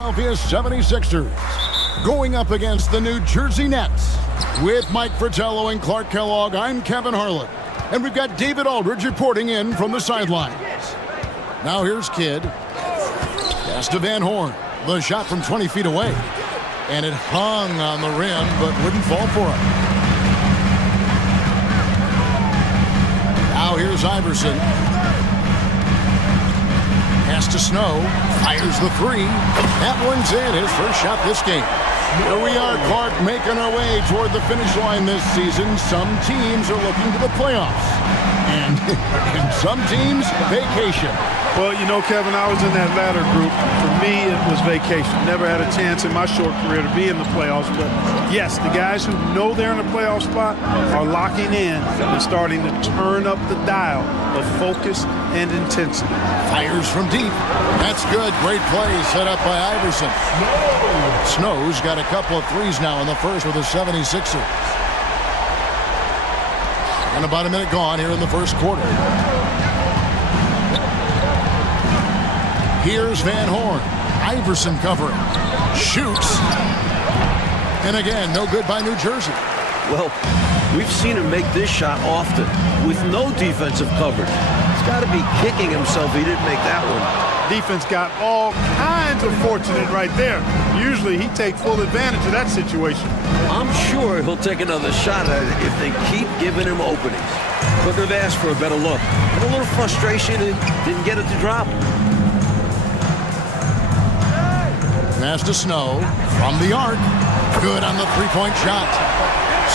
Philadelphia 76ers going up against the New Jersey Nets. With Mike Fratello and Clark Kellogg, I'm Kevin Harlan. And we've got David Aldridge reporting in from the sidelines. Now here's Kidd. Pass to Van Horn. The shot from 20 feet away. And it hung on the rim, but wouldn't fall for him. Now here's Iverson. Pass to Snow. Fires the three. That one's in. His first shot this game. Here we are, Clark, making our way toward the finish line this season. Some teams are looking to the playoffs. And some teams, vacation. Well, you know, Kevin, I was in that latter group. For me, it was vacation. Never had a chance in my short career to be in the playoffs. But, yes, the guys who know they're in a playoff spot are locking in and starting to turn up the dial of focus and intensity. Fires from deep. That's good. Great play set up by Iverson. Snow's got a couple of threes now in the first with the 76ers. And about a minute gone here in the first quarter. Here's Van Horn. Iverson covering. Shoots. And again, no good by New Jersey. Well, we've seen him make this shot often with no defensive coverage. He's got to be kicking himself he didn't make that one. Defense got all kinds of fortunate right there. Usually he takes full advantage of that situation. I'm sure he'll take another shot at it if they keep giving him openings. Couldn't have asked for a better look. Had a little frustration and didn't get it to drop. Pass to Snow from the arc. Good on the three-point shot.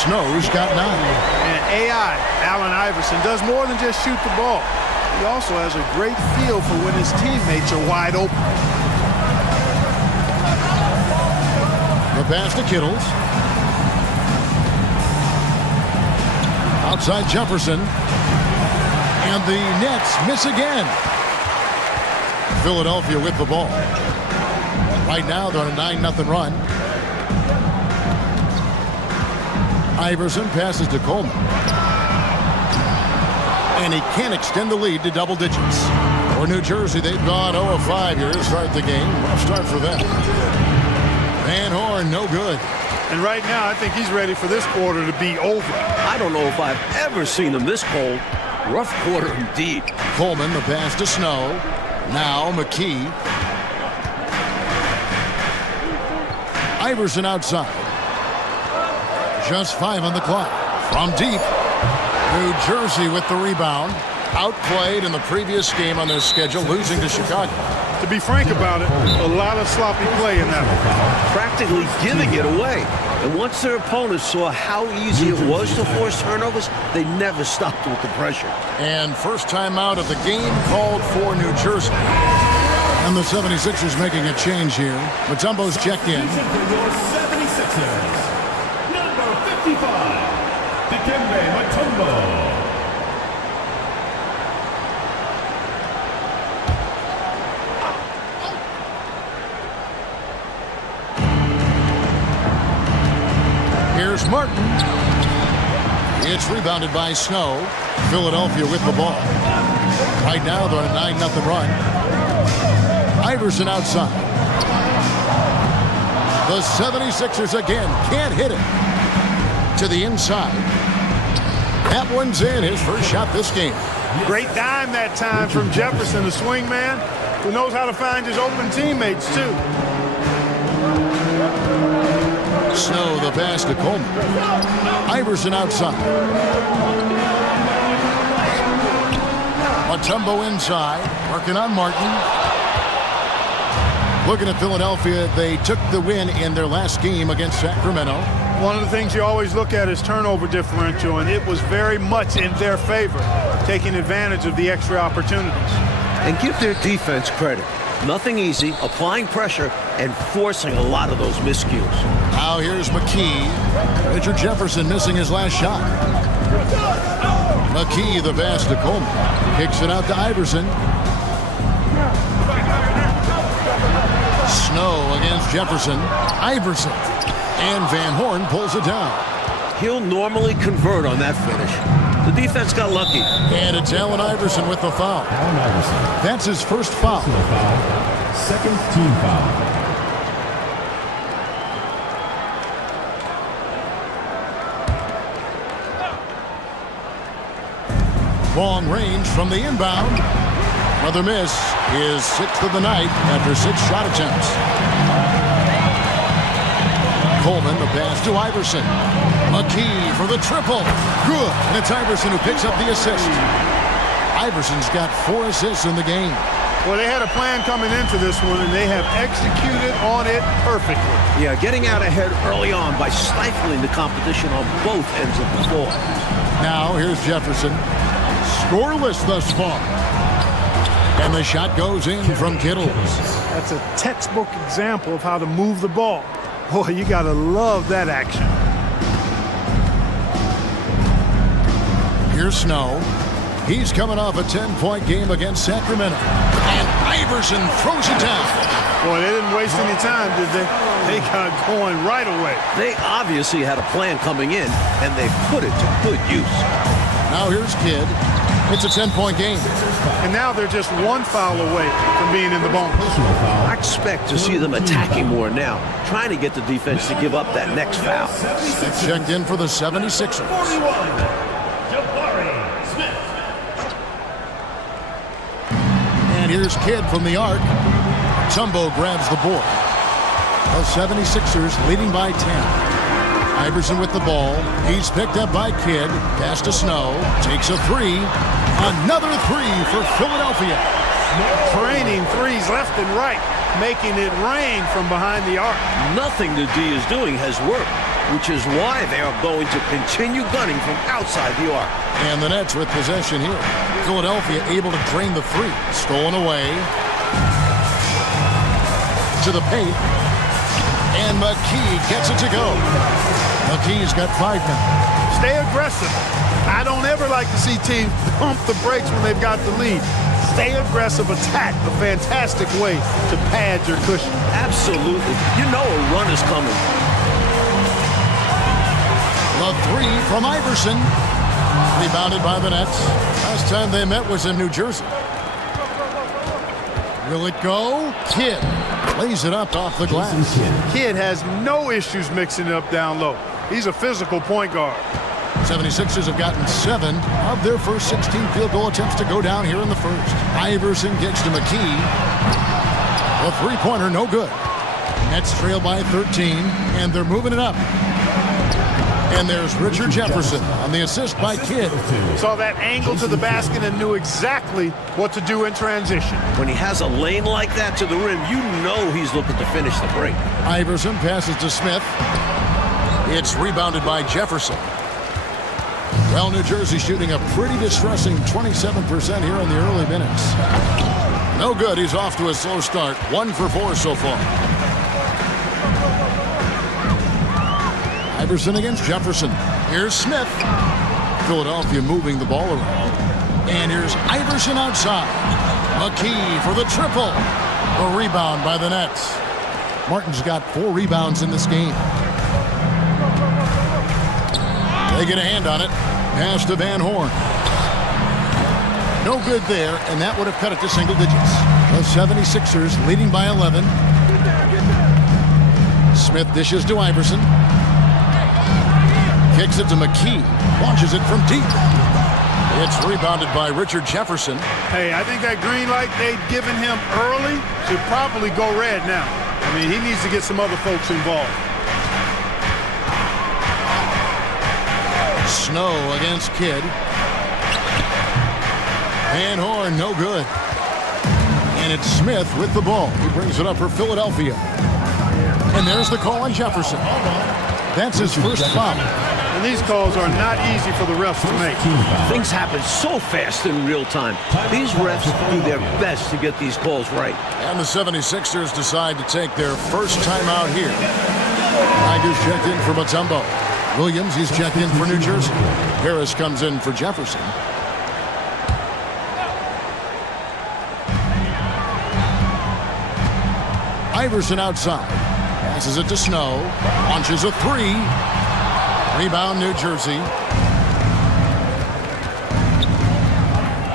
Snow's got 9. And AI, Allen Iverson, does more than just shoot the ball. He also has a great feel for when his teammates are wide open. The pass to Kittles. Outside Jefferson. And the Nets miss again. Philadelphia with the ball. Right now they're on a 9-0 run. Iverson passes to Coleman. And he can't extend the lead to double digits. For New Jersey, they've gone 0-5 here to start the game. Rough start for them. Van Horn, no good. And right now, I think he's ready for this quarter to be over. I don't know if I've ever seen him this cold. Rough quarter indeed. Coleman, the pass to Snow. Now McKee. Iverson outside. Just 5 on the clock. From deep. New Jersey with the rebound. Outplayed in the previous game on their schedule, losing to Chicago. To be frank about it, a lot of sloppy play in that one. Practically giving it away. And once their opponents saw how easy it was to force turnovers, they never stopped with the pressure. And first time out of the game called for New Jersey. And the 76ers making a change here. Mutombo's checked in. Your 76ers, number 55, Dikembe Mutombo. Here's Martin. It's rebounded by Snow. Philadelphia with the ball. Right now they're on a 9-0 run. Iverson outside. The 76ers again can't hit it. To the inside. That one's in. His first shot this game. Great dime that time from Jefferson, the swing man, who knows how to find his open teammates, too. Snow, the pass to Coleman. Iverson outside. Mutombo inside. Working on Martin. Looking at Philadelphia, they took the win in their last game against Sacramento. One of the things you always look at is turnover differential, and it was very much in their favor, taking advantage of the extra opportunities. And give their defense credit. Nothing easy, applying pressure, and forcing a lot of those miscues. Now here's McKee. Richard Jefferson missing his last shot. McKee, the pass to Coleman. Kicks it out to Iverson. Snow against Jefferson. Iverson. And Van Horn pulls it down. He'll normally convert on that finish. The defense got lucky. And it's Allen Iverson with the foul. Allen Iverson. That's his first foul. Second team foul. Long range from the inbound. Another miss. His 6th of the night after 6 shot attempts. Coleman, the pass to Iverson. McKee for the triple. Good. And it's Iverson who picks up the assist. Iverson's got 4 assists in the game. Well, they had a plan coming into this one, and they have executed on it perfectly. Yeah, getting out ahead early on by stifling the competition on both ends of the floor. Now, here's Jefferson. Scoreless thus far. And the shot goes in from Kittles. That's a textbook example of how to move the ball. Boy, you got to love that action. Here's Snow. He's coming off a 10-point game against Sacramento. And Iverson throws it down. Boy, they didn't waste any time, did they? They got going right away. They obviously had a plan coming in, and they put it to good use. Now here's Kidd. It's a 10-point game. And now they're just 1 foul away from being in the bonus. I expect to see them attacking more now, trying to get the defense to give up that next foul. It's checked in for the 76ers. And here's Kidd from the arc. Tumbo grabs the board. The 76ers leading by 10. Iverson with the ball. He's picked up by Kidd. Pass to Snow. Takes a 3. Another 3 for Philadelphia. Training threes left and right, making it rain from behind the arc. Nothing the D is doing has worked, which is why they are going to continue gunning from outside the arc. And the Nets with possession here. Philadelphia able to drain the 3. Stolen away. To the paint. And McKee gets it to go. McKee's got 5 now. Stay aggressive. I don't ever like to see teams pump the brakes when they've got the lead. Stay aggressive, attack. A fantastic way to pad your cushion. Absolutely. You know a run is coming. The 3 from Iverson. Rebounded by the Nets. Last time they met was in New Jersey. Will it go? Kidd lays it up off the glass. Kidd has no issues mixing it up down low. He's a physical point guard. 76ers have gotten 7 of their first 16 field goal attempts to go down here in the first. Iverson gets to McKee. A 3-pointer, no good. Nets trail by 13, and they're moving it up. And there's Richard Jefferson on the assist by Kidd. Saw that angle to the basket and knew exactly what to do in transition. When he has a lane like that to the rim, you know he's looking to finish the break. Iverson passes to Smith. It's rebounded by Jefferson. Well, New Jersey shooting a pretty distressing 27% here in the early minutes. No good. He's off to a slow start. 1 for 4 so far. Iverson against Jefferson. Here's Smith. Philadelphia moving the ball around. And here's Iverson outside. McKee for the triple. A rebound by the Nets. Martin's got 4 rebounds in this game. They get a hand on it. Pass to Van Horn. No good there, and that would have cut it to single digits. The 76ers leading by 11. Smith dishes to Iverson. Kicks it to McKee. Launches it from deep. It's rebounded by Richard Jefferson. Hey, I think that green light they'd given him early should probably go red now. I mean, he needs to get some other folks involved. Snow against Kidd. Van Horn, no good. And it's Smith with the ball. He brings it up for Philadelphia. And there's the call on Jefferson. That's his first foul. And these calls are not easy for the refs to make. Things happen so fast in real time. These refs do their best to get these calls right. And the 76ers decide to take their first time out here. Tigers checked in for Mutombo. Williams, he's checked in for New Jersey. Harris comes in for Jefferson. Iverson outside. Passes it to Snow. Launches a 3. Rebound, New Jersey.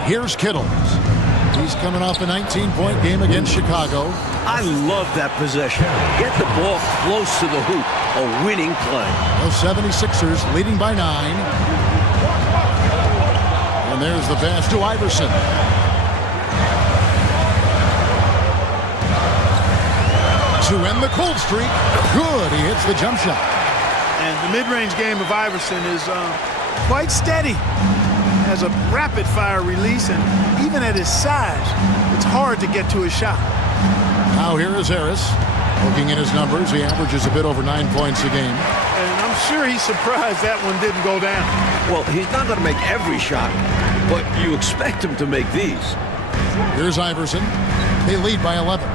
Here's Kittles. He's coming off a 19-point game against Chicago. I love that possession. Get the ball close to the hoop. A winning play. The 76ers leading by 9. And And there's the pass to Iverson. To end the cold streak. Good. He hits the jump shot. And the mid-range game of Iverson is quite steady. Has a rapid-fire release, and even at his size, it's hard to get to his shot. Now here is Harris. Looking at his numbers, he averages a bit over 9 points a game. And I'm sure he's surprised that one didn't go down. Well, he's not going to make every shot, but you expect him to make these. Here's Iverson. They lead by 11.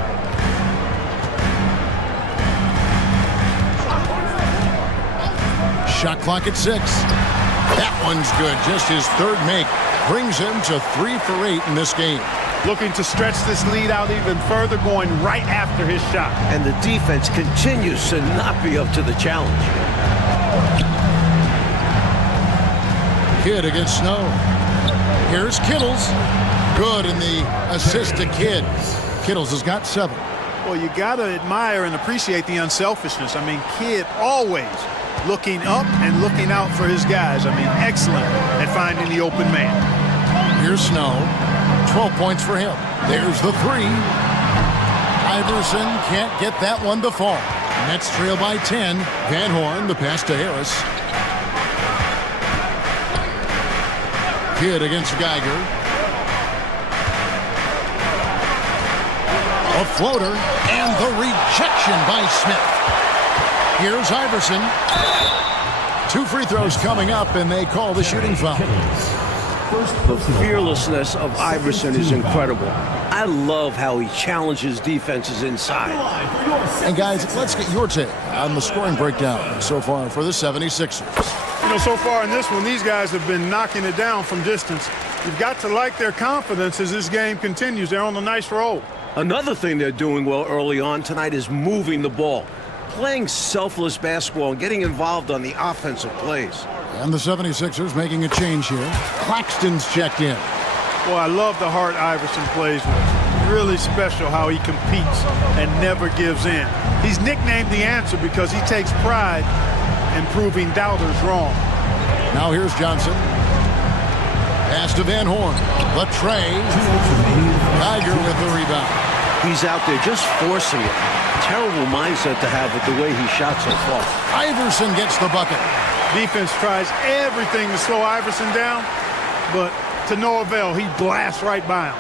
Shot clock at 6. That one's good. Just his third make. Brings him to 3 for 8 in this game. Looking to stretch this lead out even further, going right after his shot. And the defense continues to not be up to the challenge. Kidd against Snow. Here's Kittles. Good in the assist to Kidd. Kittles has got 7. Well, you got to admire and appreciate the unselfishness. I mean, Kidd always looking up and looking out for his guys. I mean, excellent at finding the open man. Here's Snow. 12 points for him. There's the 3. Iverson can't get that one to fall. Nets trail by 10. Van Horn, the pass to Harris. Kidd against Geiger. A floater and the rejection by Smith. Here's Iverson. 2 free throws coming up, and they call the shooting foul. The fearlessness of Iverson is incredible. I love how he challenges defenses inside. And guys, let's get your take on the scoring breakdown so far for the 76ers. You know, so far in this one, these guys have been knocking it down from distance. You've got to like their confidence as this game continues. They're on a nice roll. Another thing they're doing well early on tonight is moving the ball, playing selfless basketball and getting involved on the offensive plays. And the 76ers making a change here. Claxton's checked in. Well, I love the heart Iverson plays with. Really special how he competes and never gives in. He's nicknamed the answer because he takes pride in proving doubters wrong. Now here's Johnson. Pass to Van Horn. Latrey. Geiger with the rebound. He's out there just forcing it. Terrible mindset to have with the way he shot so far. Iverson gets the bucket. Defense tries everything to slow Iverson down, but to no avail. He blasts right by him.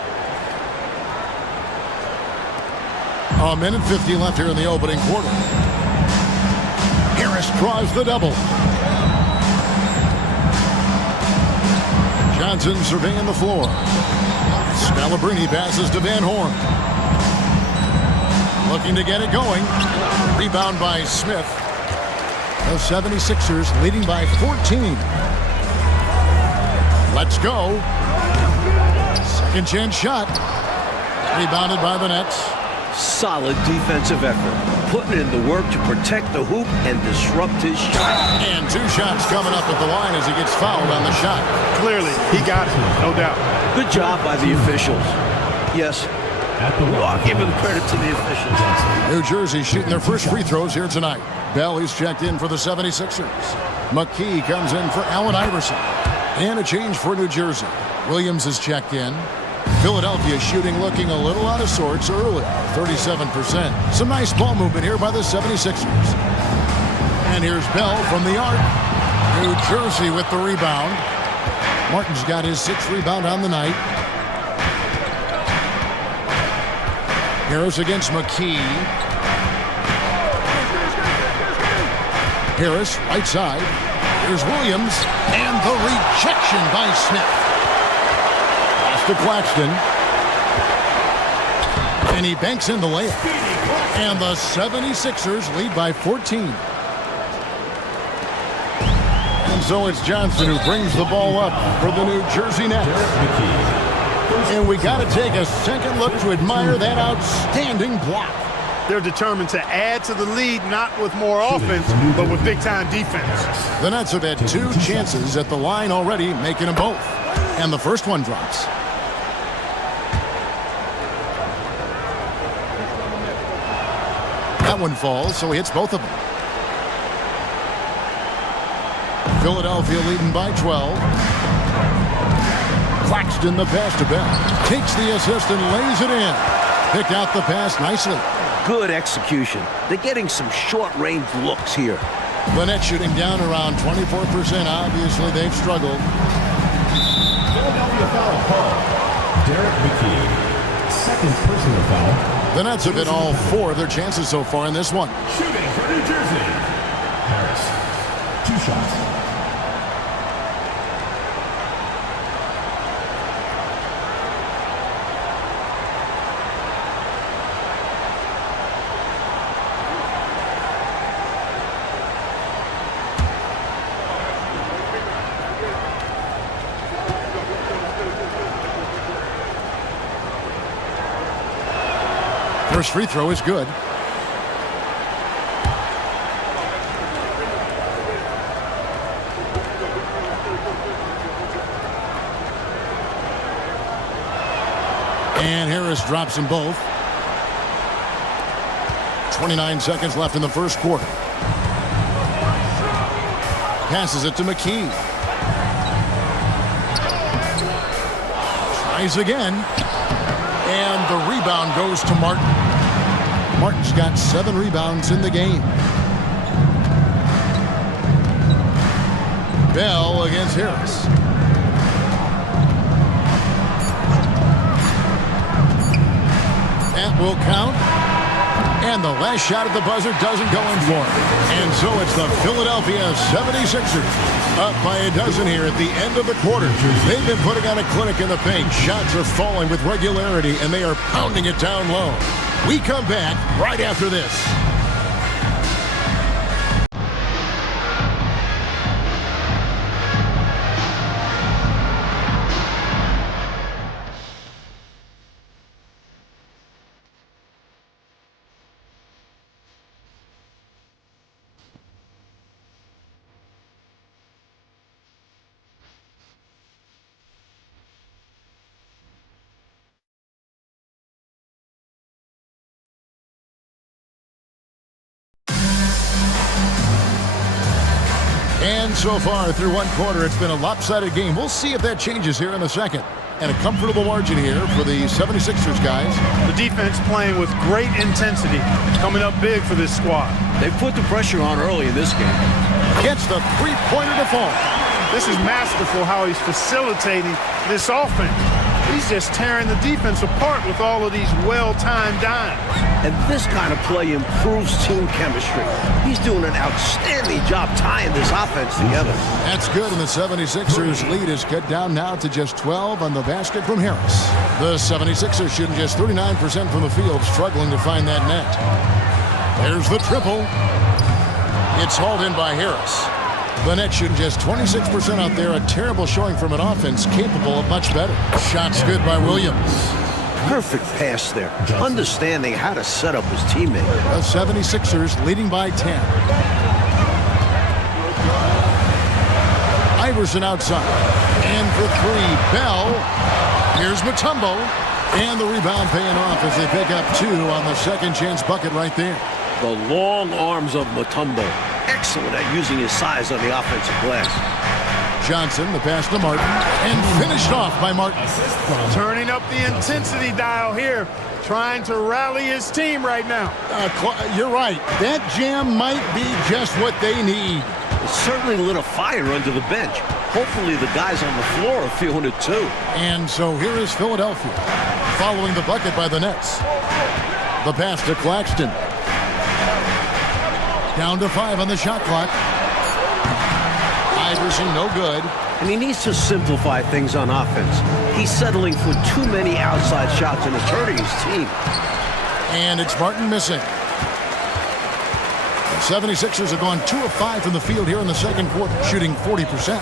A minute 50 left here in the opening quarter. Harris draws the double. Johnson surveying the floor. Scalabrine passes to Van Horn. Looking to get it going. Rebound by Smith. The 76ers leading by 14. Let's go. Second chance shot. Rebounded by the Nets. Solid defensive effort, putting in the work to protect the hoop and disrupt his shot. And 2 shots coming up at the line as he gets fouled on the shot. Clearly, he got it, no doubt. Good job by the officials. Yes, I'll give him credit to the officials. New Jersey shooting their first free throws here tonight. Bell is checked in for the 76ers. McKee comes in for Allen Iverson. And a change for New Jersey. Williams is checked in. Philadelphia shooting looking a little out of sorts early, 37%. Some nice ball movement here by the 76ers. And here's Bell from the arc. New Jersey with the rebound. Martin's got his 6th rebound on the night. Harris against McKee. Harris, right side. Here's Williams. And the rejection by Smith. To Claxton. And he banks in the layup. And the 76ers lead by 14. And so it's Johnson who brings the ball up for the New Jersey Nets. And we got to take a second look to admire that outstanding block. They're determined to add to the lead, not with more offense, but with big-time defense. The Nets have had 2 chances at the line already, making them both. And the first one drops. That one falls, so he hits both of them. Philadelphia leading by 12. Claxton the pass to Bell. Takes the assist and lays it in. Picked out the pass nicely. Good execution. They're getting some short-range looks here. The net shooting down around 24%. Obviously, they've struggled. Philadelphia foul call. Derek McKee. Second personal foul. The Nets have hit all 4 of their chances so far in this one. Shooting for New Jersey. Harris. 2 shots. First free throw is good. And Harris drops them both. 29 seconds left in the first quarter. Passes it to McKee. Tries again. And the rebound goes to Martin. Martin's got 7 rebounds in the game. Bell against Harris. That will count. And the last shot at the buzzer doesn't go in for it. And so it's the Philadelphia 76ers up by a dozen here at the end of the quarter. They've been putting on a clinic in the paint. Shots are falling with regularity, and they are pounding it down low. We come back right after this. And so far, through one quarter, it's been a lopsided game. We'll see if that changes here in the second. And a comfortable margin here for the 76ers guys. The defense playing with great intensity, coming up big for this squad. They put the pressure on early in this game. Gets the three-pointer to fall. This is masterful how he's facilitating this offense. He's just tearing the defense apart with all of these well-timed dimes. And this kind of play improves team chemistry. He's doing an outstanding job tying this offense together. That's good, and the 76ers lead is cut down now to just 12 on the basket from Harris. The 76ers shooting just 39% from the field, struggling to find that net. There's the triple. It's hauled in by Harris. The net shooting just 26% out there, a terrible showing from an offense capable of much better. Shots good by Williams. Perfect pass there, understanding how to set up his teammate. The 76ers leading by 10. Iverson outside. And for 3, Bell. Here's Mutombo. And the rebound paying off as they pick up 2 on the second chance bucket right there. The long arms of Mutombo. Excellent at using his size on the offensive glass. Johnson, the pass to Martin, and finished off by Martin. Turning up the intensity dial here, trying to rally his team right now. You're right. That jam might be just what they need. It certainly lit a fire under the bench. Hopefully the guys on the floor are feeling it too. And so here is Philadelphia, following the bucket by the Nets. The pass to Claxton. Down to 5 on the shot clock. Iverson, no good. And he needs to simplify things on offense. He's settling for too many outside shots and it's hurting his team. And it's Martin missing. The 76ers have gone 2 of 5 from the field here in the second quarter, shooting 40%.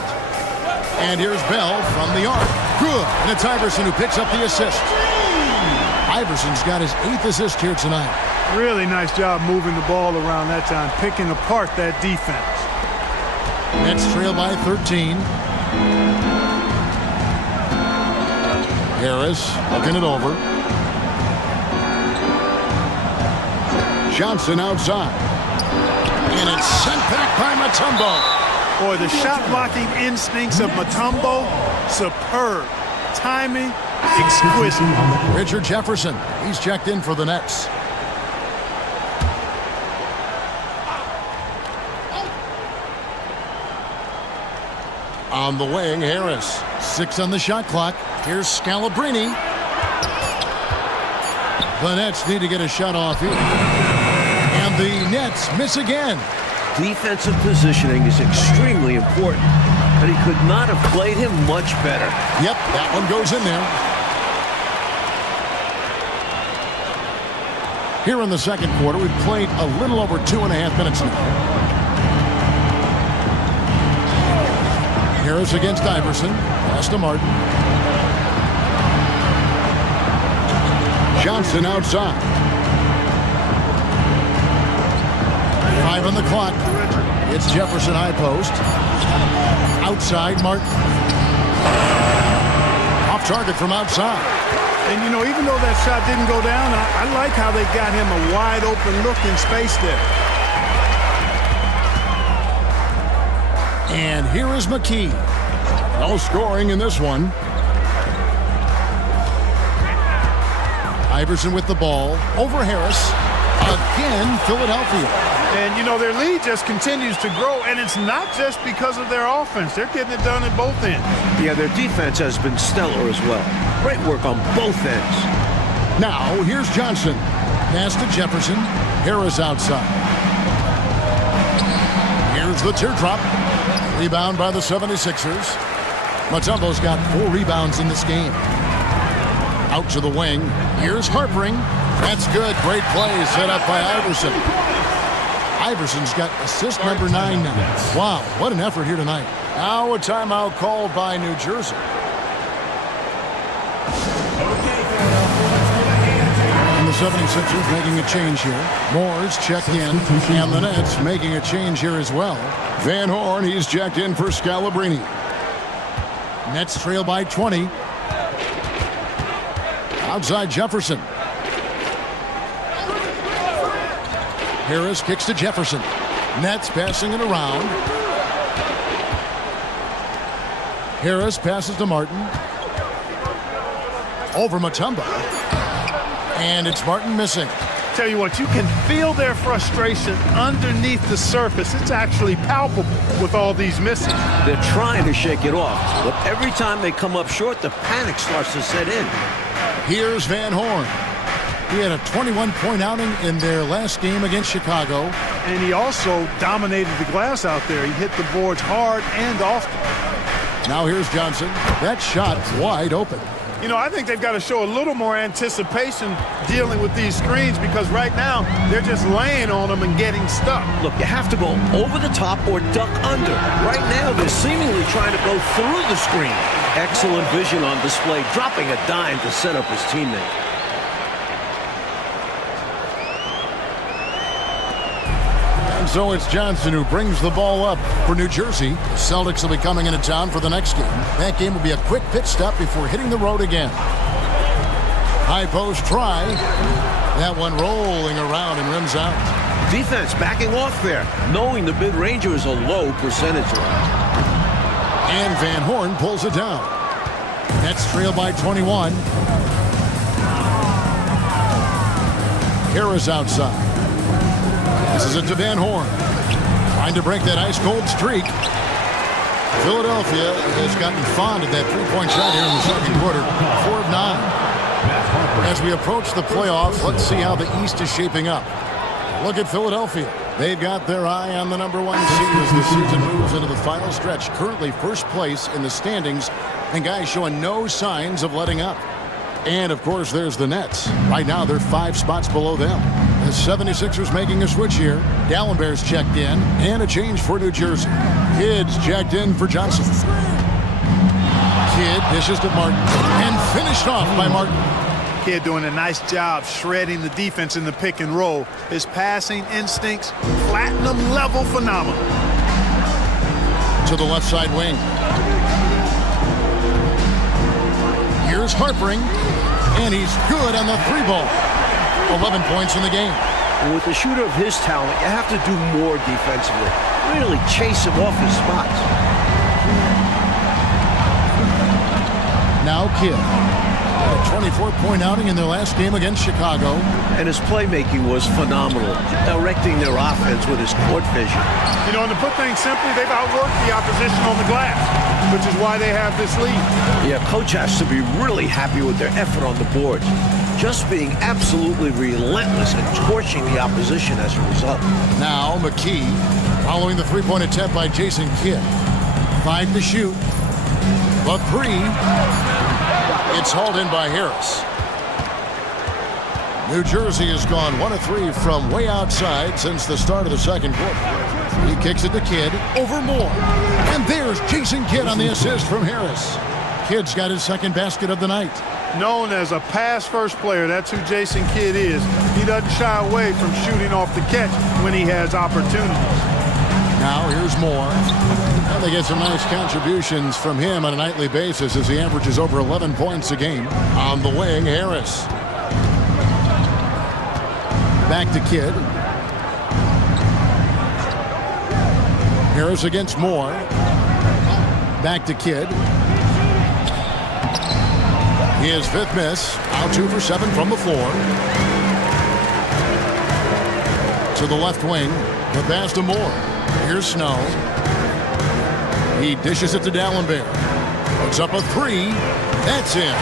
And here's Bell from the arc. Good. And it's Iverson who picks up the assist. Iverson's got his 8th assist here tonight. Really nice job moving the ball around that time, picking apart that defense. Nets trail by 13. Harris looking it over. Johnson outside. And it's sent back by Mutombo. Boy, the shot blocking instincts of Mutombo, superb. timing, exquisite. Richard Jefferson, he's checked in for the Nets. On the wing, Harris. 6 on the shot clock. Here's Scalabrine. The Nets need to get a shot off here. And the Nets miss again. Defensive positioning is extremely important, but he could not have played him much better. Yep, that one goes in there. Here in the second quarter, we've played a little over 2.5 minutes now. Harris against Iverson. Pass to Martin. Johnson outside. 5 on the clock. It's Jefferson high post. Outside, Martin. Off target from outside. And, you know, even though that shot didn't go down, I like how they got him a wide open look in space there. And here is McKee. No scoring in this one. Iverson with the ball. Over Harris. Again, Philadelphia. And, you know, their lead just continues to grow, and it's not just because of their offense. They're getting it done at both ends. Yeah, their defense has been stellar as well. Great work on both ends. Now, here's Johnson. Pass to Jefferson. Harris outside. Here's the teardrop. Rebound by the 76ers. Mutombo's got 4 rebounds in this game. Out to the wing. Here's Harpering. That's good. Great play set up by Iverson. Iverson's got assist number 9 now. Wow, what an effort here tonight. Now a timeout called by New Jersey. And the 76ers making a change here. Moore's checked in, and the Nets making a change here as well. Van Horn, he's checked in for Scalabrine. Nets trail by 20. Outside Jefferson. Harris kicks to Jefferson. Nets passing it around. Harris passes to Martin. Over Mutombo. And it's Martin missing. Tell you what, you can feel their frustration underneath the surface. It's actually palpable with all these misses. They're trying to shake it off, but every time they come up short, the panic starts to set in. Here's Van Horn. He had a 21-point outing in their last game against Chicago. And he also dominated the glass out there. He hit the boards hard and often. Now here's Johnson. That shot wide open. You know, I think they've got to show a little more anticipation dealing with these screens, because right now they're just laying on them and getting stuck. Look, you have to go over the top or duck under. Right now they're seemingly trying to go through the screen. Excellent vision on display, dropping a dime to set up his teammate. And so it's Johnson who brings the ball up for New Jersey. The Celtics will be coming into town for the next game. That game will be a quick pit stop before hitting the road again. High post try. That one rolling around and rims out. Defense backing off there, knowing the mid-ranger is a low percentage line. And Van Horn pulls it down. Nets trail by 21. Harris outside. This is it to Van Horn. Trying to break that ice-cold streak. Philadelphia has gotten fond of that three-point shot here in the second quarter. 4 of 9. As we approach the playoffs, let's see how the East is shaping up. Look at Philadelphia. They've got their eye on the number 1 seed as the season moves into the final stretch. Currently first place in the standings, and guys showing no signs of letting up. And, of course, there's the Nets. Right now, they're 5 spots below them. The 76ers making a switch here. Gallenberg's checked in, and a change for New Jersey. Kidd's checked in for Johnson. Kidd dishes to Martin, and finished off by Martin. Kidd doing a nice job shredding the defense in the pick and roll. His passing instincts, platinum level phenomenal. To the left side wing. Here's Harpering, and he's good on the 3-ball. 11 points in the game. And with a shooter of his talent, you have to do more defensively. Really chase him off his spots. Now Kidd. A 24-point outing in their last game against Chicago. And his playmaking was phenomenal, directing their offense with his court vision. You know, and to put things simply, they've outworked the opposition on the glass, which is why they have this lead. Yeah, coach has to be really happy with their effort on the boards. Just being absolutely relentless and torching the opposition as a result. Now McKee, following the three-point attempt by Jason Kidd. 5 to shoot. The three. It's hauled in by Harris. New Jersey has gone 1 of 3 from way outside since the start of the second quarter. He kicks it to Kidd over Moore. And there's Jason Kidd on the assist from Harris. Kidd's got his second basket of the night. Known as a pass-first player, that's who Jason Kidd is. He doesn't shy away from shooting off the catch when he has opportunities. Now here's Moore. And they get some nice contributions from him on a nightly basis as he averages over 11 points a game. On the wing, Harris. Back to Kidd. Harris against Moore. Back to Kidd. His fifth miss. Out 2 for 7 from the floor. To the left wing. The pass to Moore. Here's Snow. He dishes it to Dallenberg. Puts up a 3. That's in.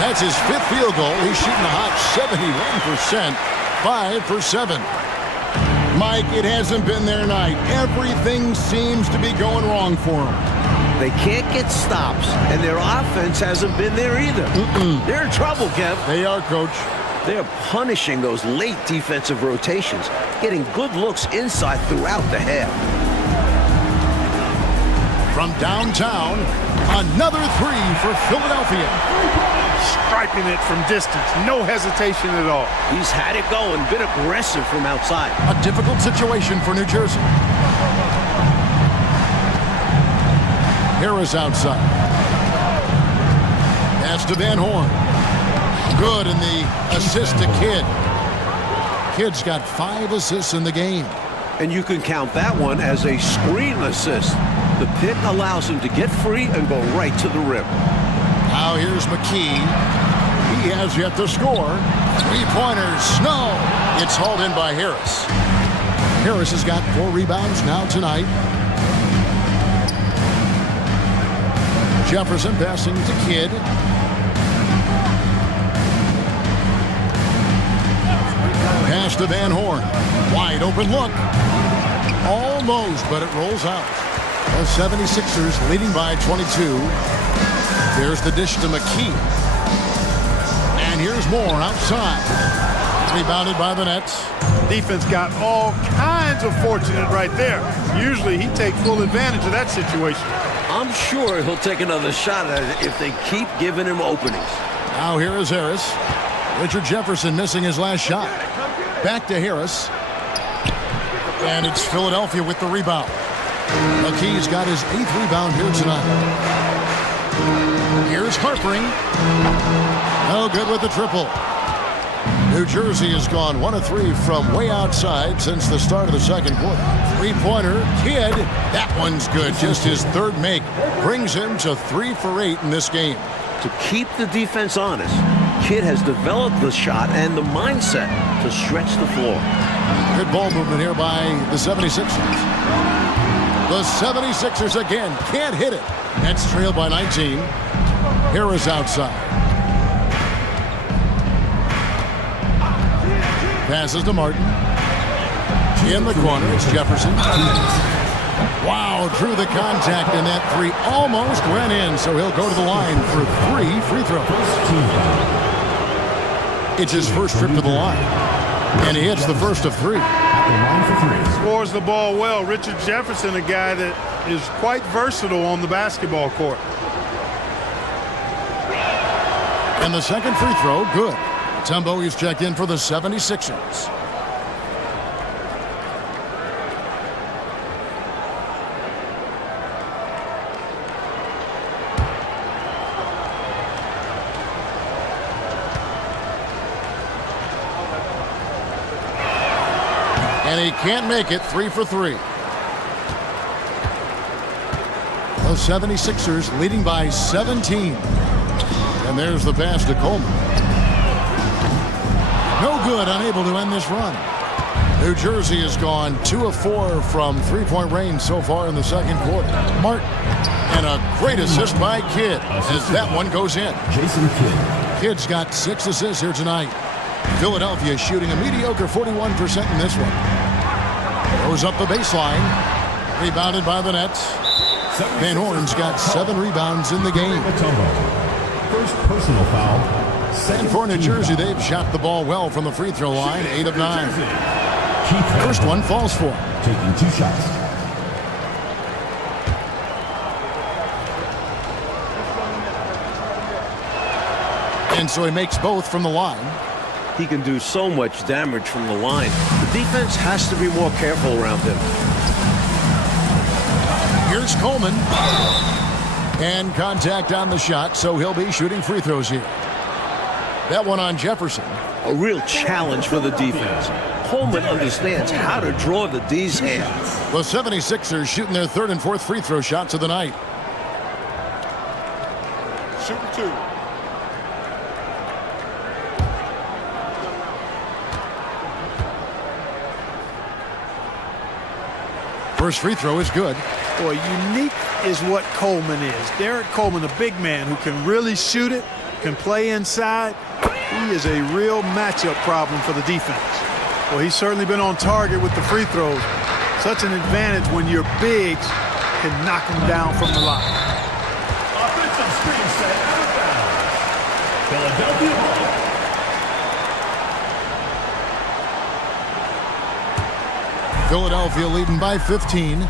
That's his 5th field goal. He's shooting a hot 71%. 5 for 7. Mike, it hasn't been their night. Everything seems to be going wrong for them. They can't get stops, and their offense hasn't been there either. They're in trouble, Kev. They are, Coach. They're punishing those late defensive rotations, getting good looks inside throughout the half. From downtown, another 3 for Philadelphia. Striping it from distance. No hesitation at all. He's had it going, been aggressive from outside. A difficult situation for New Jersey. Harris outside. Pass to Van Horn. Good in the assist to Kidd. Kidd's got 5 assists in the game. And you can count that one as a screen assist. The pick allows him to get free and go right to the rim. Now here's McKee. He has yet to score. 3-pointers. Snow. It's hauled in by Harris. Harris has got 4 rebounds now tonight. Jefferson passing to Kidd. Pass to Van Horn. Wide open look. Almost, but it rolls out. The 76ers leading by 22. There's the dish to McKee. And here's Moore outside. Rebounded by the Nets. Defense got all kinds of fortunate right there. Usually he takes full advantage of that situation. I'm sure he'll take another shot at it if they keep giving him openings. Now here is Harris. Richard Jefferson missing his last shot. Back to Harris. And it's Philadelphia with the rebound. McKee's got his 8th rebound here tonight. Here's Harpering. No good with the triple. New Jersey has gone 1 of 3 from way outside since the start of the second quarter. 3-pointer, Kidd. That one's good. Just his 3rd make. Brings him to 3 for 8 in this game. To keep the defense honest, Kidd has developed the shot and the mindset to stretch the floor. Good ball movement here by the 76ers. The 76ers again can't hit it. Nets trailed by 19. Harris outside. Passes to Martin. In the corner, it's Jefferson. Wow, drew the contact, and that 3 almost went in, so he'll go to the line for 3 free throws. It's his first trip to the line, and he hits the first of 3. Scores the ball well. Richard Jefferson, a guy that is quite versatile on the basketball court. And the second free throw, good. Tembo is checked in for the 76ers. And he can't make it. 3 for 3. The 76ers leading by 17. And there's the pass to Coleman. No good, unable to end this run. New Jersey has gone 2 of 4 from three-point range so far in the second quarter. Martin, and a great assist by Kidd as that one goes in. Jason Kidd. Kidd's got 6 assists here tonight. Philadelphia shooting a mediocre 41% in this one. Goes up the baseline. Rebounded by the Nets. Van Horn's got 7 rebounds in the game. First personal foul. And for New Jersey, they've shot the ball well from the free throw line, 8 of 9. First one falls for him. Taking 2 shots. And so he makes both from the line. He can do so much damage from the line. The defense has to be more careful around him. Here's Coleman. And contact on the shot, so he'll be shooting free throws here. That one on Jefferson. A real challenge for the defense. Coleman understands how to draw the D's hands. The 76ers shooting their 3rd and 4th free throw shots of the night. Shooting 2. First free throw is good. Boy, unique is what Coleman is. Derek Coleman, a big man who can really shoot it, can play inside. He is a real matchup problem for the defense. Well, he's certainly been on target with the free throws. Such an advantage when your bigs can knock him down from the line. Offensive screen set out of bounds. Philadelphia ball. Philadelphia leading by 15.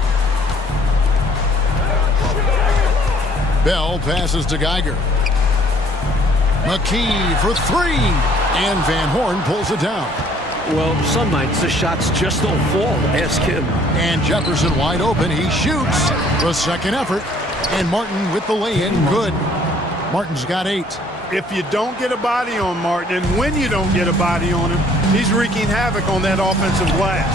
Bell passes to Geiger. McKee for 3. And Van Horn pulls it down. Well, some nights the shots just don't fall. Ask him. And Jefferson wide open. He shoots. The second effort. And Martin with the lay-in. Good. Martin's got 8. If you don't get a body on Martin, and when you don't get a body on him, he's wreaking havoc on that offensive glass.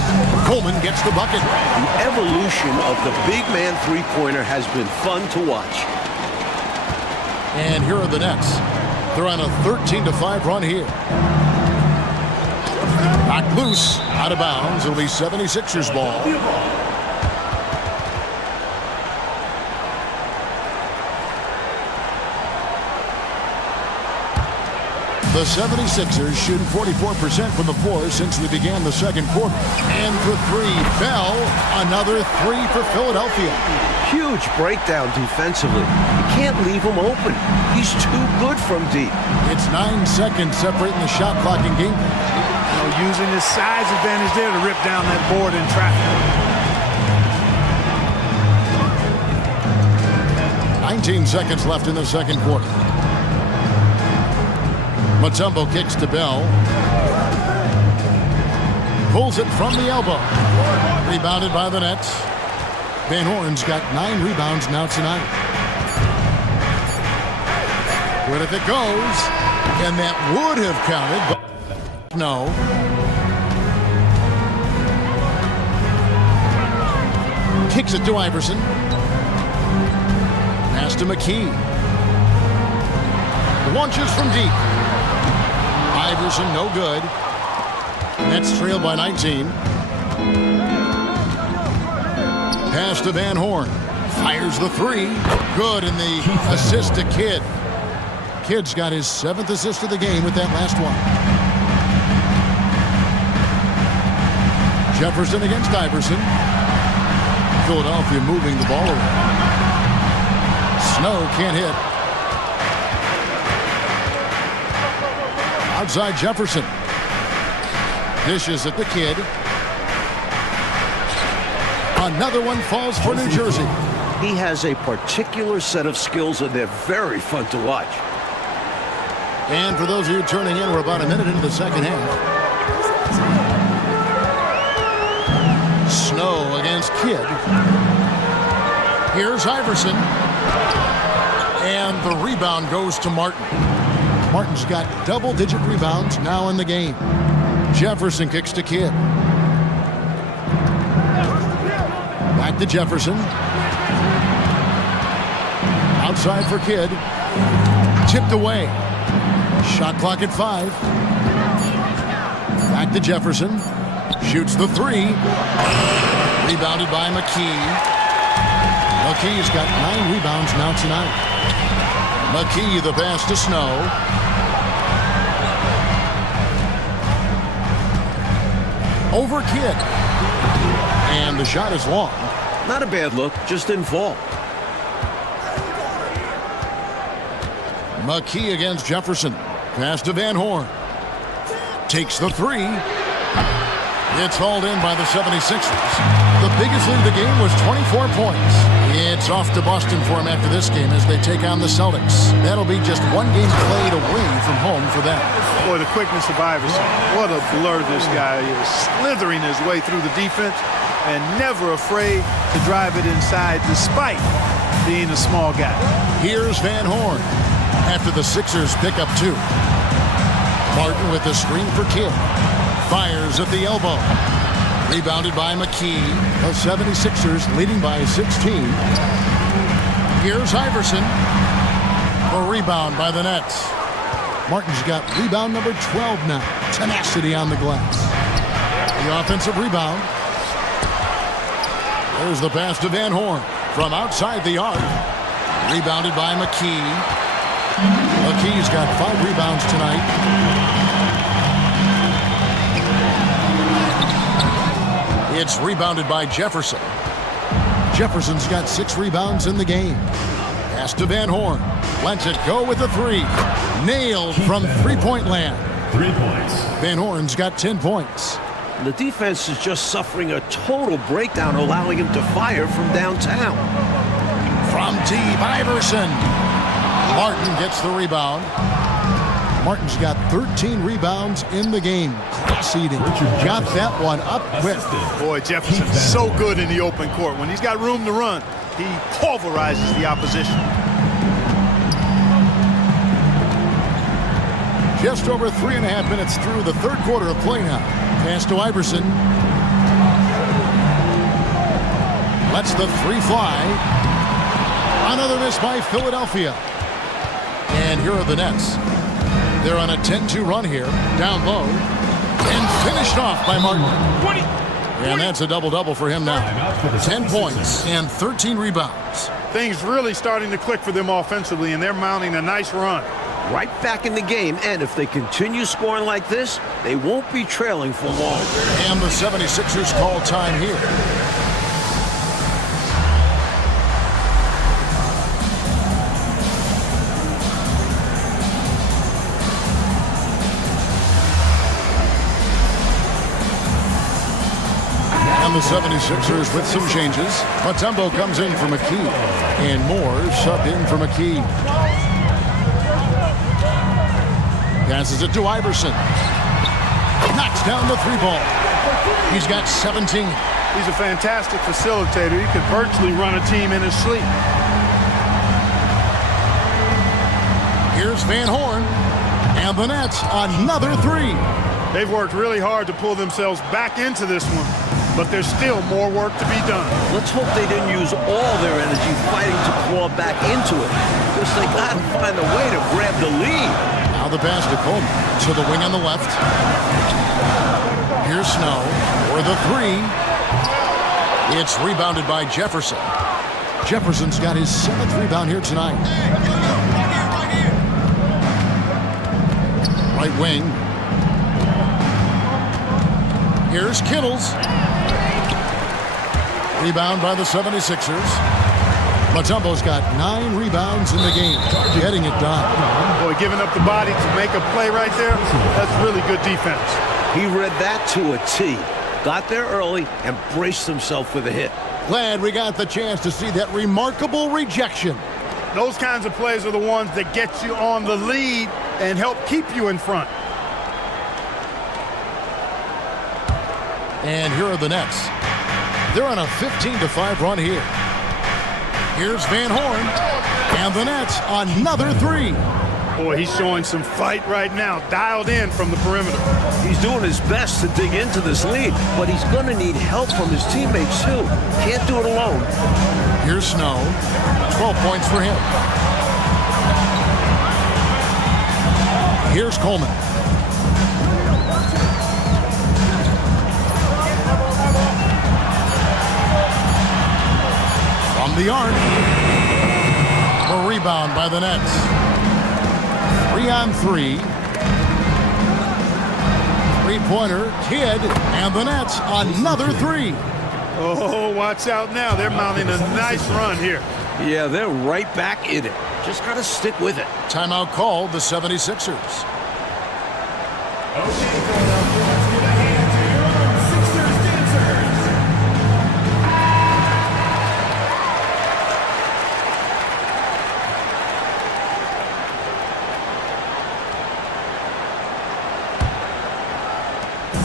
Coleman gets the bucket. The evolution of the big man three-pointer has been fun to watch. And here are the Nets. They're on a 13-5 run here. Knocked loose, out of bounds. It'll be 76ers ball. The 76ers shooting 44% from the floor since they began the second quarter. And for 3, Bell, another 3 for Philadelphia. Huge breakdown defensively. You can't leave him open. He's too good from deep. It's 9 seconds separating the shot clock and game. Using his size advantage there to rip down that board in traffic. 19 seconds left in the second quarter. Mutombo kicks to Bell. Pulls it from the elbow. Rebounded by the Nets. Van Horn's got 9 rebounds now tonight. Good if it goes. And that would have counted, but no. Kicks it to Iverson. Pass to McKee. Launches from deep. Iverson, no good. Nets trailed by 19. Pass to Van Horn. Fires the 3. Good, and the assist to Kidd. Kidd's got his 7th assist of the game with that last one. Jefferson against Iverson. Philadelphia moving the ball around. Snow can't hit. Outside Jefferson. Dishes at the Kidd. Another one falls for New Jersey. He has a particular set of skills, and they're very fun to watch. And for those of you turning in, we're about a minute into the second half. Snow against Kidd. Here's Iverson. And the rebound goes to Martin. Martin's got double-digit rebounds now in the game. Jefferson kicks to Kidd. Back to Jefferson. Outside for Kidd. Tipped away. Shot clock at 5. Back to Jefferson. Shoots the 3. Rebounded by McKee. McKee's got 9 rebounds now tonight. McKee the pass to Snow. Over Kidd. And the shot is long. Not a bad look, just didn't fall. McKee against Jefferson. Pass to Van Horn. Takes the 3. It's hauled in by the 76ers. The biggest lead of the game was 24 points. It's off to Boston for him after this game as they take on the Celtics. That'll be just one game played away from home for them. Boy, the quickness of Iverson. What a blur this guy is. Slithering his way through the defense and never afraid to drive it inside despite being a small guy. Here's Van Horn after the Sixers pick up 2. Martin with the screen for Kidd. Fires at the elbow. Rebounded by McKee. The 76ers leading by 16. Here's Iverson. A rebound by the Nets. Martin's got rebound number 12 now. Tenacity on the glass. The offensive rebound. There's the pass to Van Horn from outside the arc. Rebounded by McKee. McKee's got 5 rebounds tonight. It's rebounded by Jefferson. Jefferson's got 6 rebounds in the game. Pass to Van Horn. Lets it go with a 3. Nailed from three-point land. 3 points. Van Horn's got 10 points. The defense is just suffering a total breakdown, allowing him to fire from downtown. From deep, Iverson. Martin gets the rebound. Martin's got 13 rebounds in the game. Class-eating. Got that one up quick. Boy, Jefferson's so good in the open court. When he's got room to run, he pulverizes the opposition. Just over 3.5 minutes through the third quarter of play now. Pass to Iverson. Lets the 3 fly. Another miss by Philadelphia. And here are the Nets. They're on a 10-2 run here, down low, and finished off by Martin. And that's a double-double for him now. 10 points and 13 rebounds. Things really starting to click for them offensively, and they're mounting a nice run. Right back in the game, and if they continue scoring like this, they won't be trailing for long. And the 76ers call time here. And the 76ers with some changes. Mutombo comes in for McKee. And Moore subbed in for McKee. Passes it to Iverson. Knocks down the 3-ball. He's got 17. He's a fantastic facilitator. He could virtually run a team in his sleep. Here's Van Horn. And the Nets, another 3. They've worked really hard to pull themselves back into this one, but there's still more work to be done. Let's hope they didn't use all their energy fighting to claw back into it, because they got to find a way to grab the lead. Now the pass to Coleman to the wing on the left. Here's Snow for the 3. It's rebounded by Jefferson. Jefferson's got his 7th rebound here tonight. Right wing. Here's Kittles. Rebound by the 76ers. Mutombo's got 9 rebounds in the game. Getting it done. Boy, giving up the body to make a play right there, that's really good defense. He read that to a T. Got there early and braced himself for the hit. Glad we got the chance to see that remarkable rejection. Those kinds of plays are the ones that get you on the lead and help keep you in front. And here are the Nets. They're on a 15-5 run here. Here's Van Horn. And the Nets, another 3. Boy, he's showing some fight right now, dialed in from the perimeter. He's doing his best to dig into this lead, but he's going to need help from his teammates, too. Can't do it alone. Here's Snow. 12 points for him. Here's Coleman. From the arc. The rebound by the Nets. 3-on-3. Three-pointer, Kidd, and the Nets another three. Oh, watch out now. They're mounting a nice run here. Yeah, they're right back in it. Just got to stick with it. Timeout called the 76ers. Okay, Philadelphia, let's give a hand to your own Sixers dancers.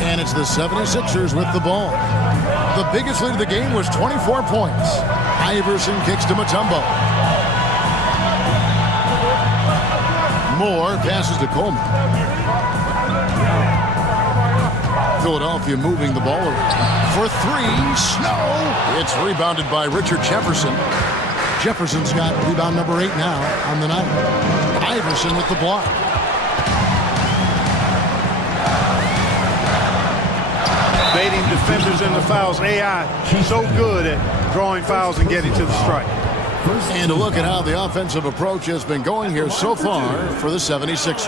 And it's the 76ers with the ball. The biggest lead of the game was 24 points. Iverson kicks to Mutombo. Moore passes to Coleman. Philadelphia moving the ball around. For three, Snow. It's rebounded by Richard Jefferson. Jefferson's got rebound number 8 now on the night. Iverson with the block. Baiting defenders into fouls. AI so good at drawing fouls and getting to the strike. And to look at how the offensive approach has been going here so far for the 76ers.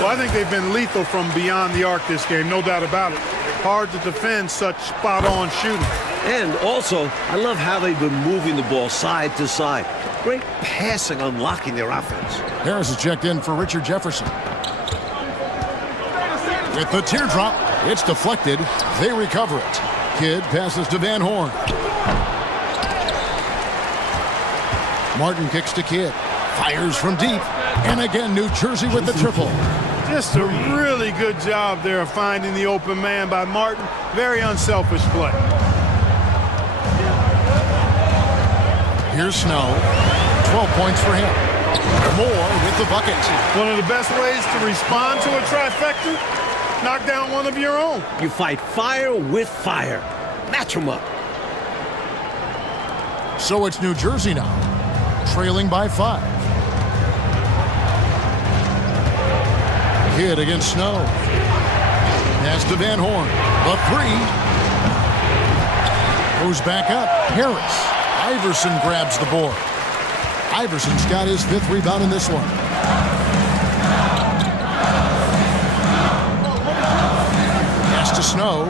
Well, I think they've been lethal from beyond the arc this game, no doubt about it. Hard to defend such spot-on shooting. And also, I love how they've been moving the ball side to side. Great passing, unlocking their offense. Harris is checked in for Richard Jefferson. With the teardrop, it's deflected. They recover it. Kidd passes to Van Horn. Martin kicks to Kidd. Fires from deep. And again, New Jersey with the triple. Just a really good job there of finding the open man by Martin. Very unselfish play. Here's Snow. 12 points for him. Moore with the bucket. One of the best ways to respond to a trifecta, knock down one of your own. You fight fire with fire. Match them up. So it's New Jersey now, trailing by 5. Kidd against Snow. Pass to Van Horn. The three. Goes back up. Harris. Iverson grabs the board. Iverson's got his 5th rebound in this one. Pass to Snow.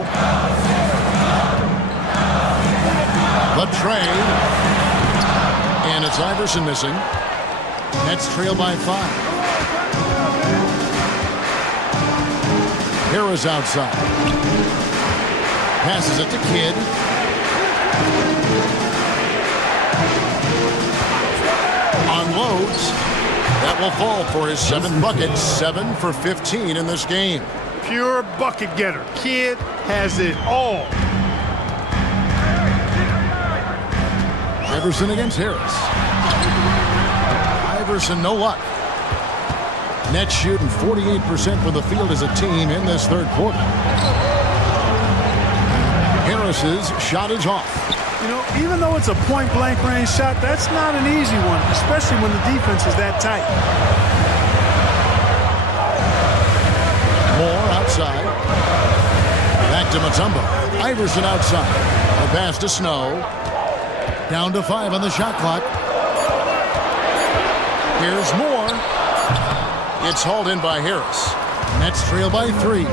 The trade. And it's Iverson missing. Nets trail by 5. Harris outside. Passes it to Kidd. Unloads. That will fall for his 7th bucket. 7 for 15 in this game. Pure bucket getter. Kidd has it all. Iverson against Harris. Iverson, no luck. Nets shooting 48% from the field as a team in this 3rd quarter. Harris's shot is off. You know, even though it's a point-blank range shot, that's not an easy one, especially when the defense is that tight. Moore outside. Back to Mutombo. Iverson outside. The pass to Snow. Down to 5 on the shot clock. Here's Moore. It's hauled in by Harris. Nets trail by 3.